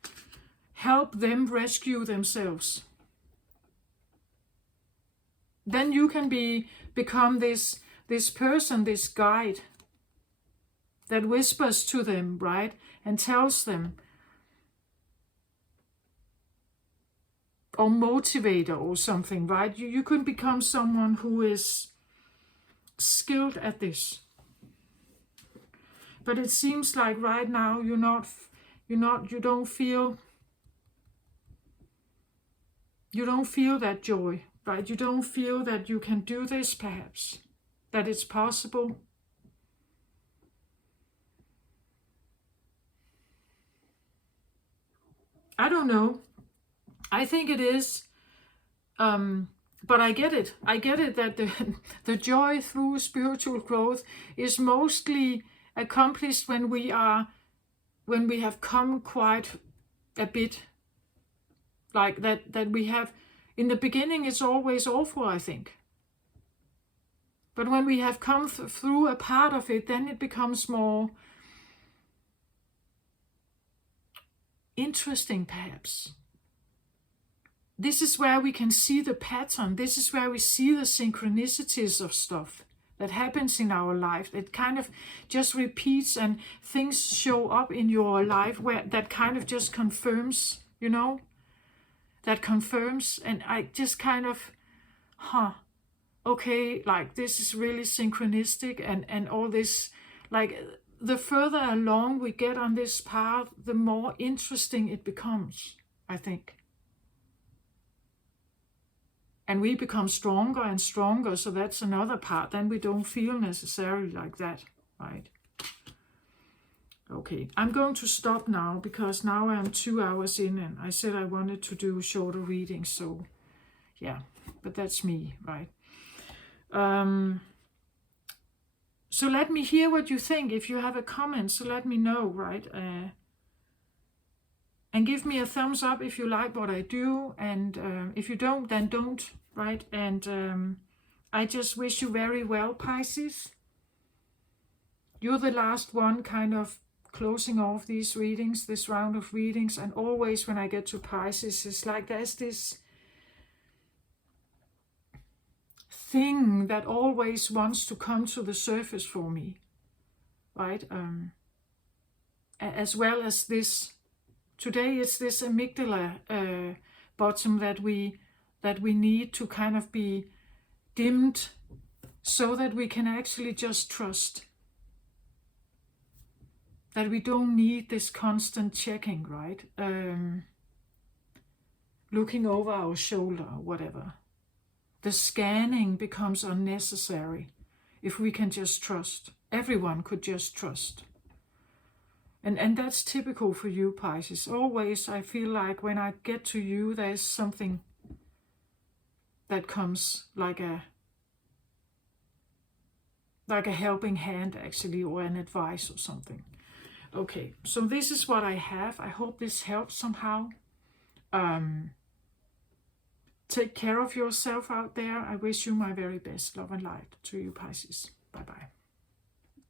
Help them rescue themselves. Then you can become this person, this guide that whispers to them, right? And tells them, or motivator or something, right? You could become someone who is skilled at this. But it seems like right now you don't feel that joy, right? You don't feel that you can do this, perhaps, that it's possible. I don't know. I think it is, but I get it. I get it that the joy through spiritual growth is mostly accomplished when we have come quite a bit, like that we have. In the beginning, it's always awful, I think. But when we have come through a part of it, then it becomes more interesting, perhaps. This is where we can see the pattern. This is where we see the synchronicities of stuff that happens in our life. It kind of just repeats, and things show up in your life where that kind of just confirms, that confirms. And I just kind of, okay, like this is really synchronistic, and all this, like the further along we get on this path, the more interesting it becomes, I think. And we become stronger and stronger, so that's another part. Then we don't feel necessarily like that, right? Okay, I'm going to stop now, because now I'm 2 hours in, and I said I wanted to do shorter readings, so yeah, but that's me, right? So let me hear what you think. If you have a comment, so let me know, right? And give me a thumbs up if you like what I do, and if you don't, then don't, right? And I just wish you very well, Pisces. You're the last one kind of closing off these readings, this round of readings, and always when I get to Pisces, it's like there's this thing that always wants to come to the surface for me, right? As well as this. Today it's this amygdala bottom that we need to kind of be dimmed, so that we can actually just trust. That we don't need this constant checking, right? Looking over our shoulder or whatever. The scanning becomes unnecessary if we can just trust. Everyone could just trust. And that's typical for you, Pisces. Always I feel like when I get to you, there's something that comes like a helping hand, actually, or an advice or something. Okay, so this is what I have. I hope this helps somehow. Take care of yourself out there. I wish you my very best. Love and light to you, Pisces. Bye-bye.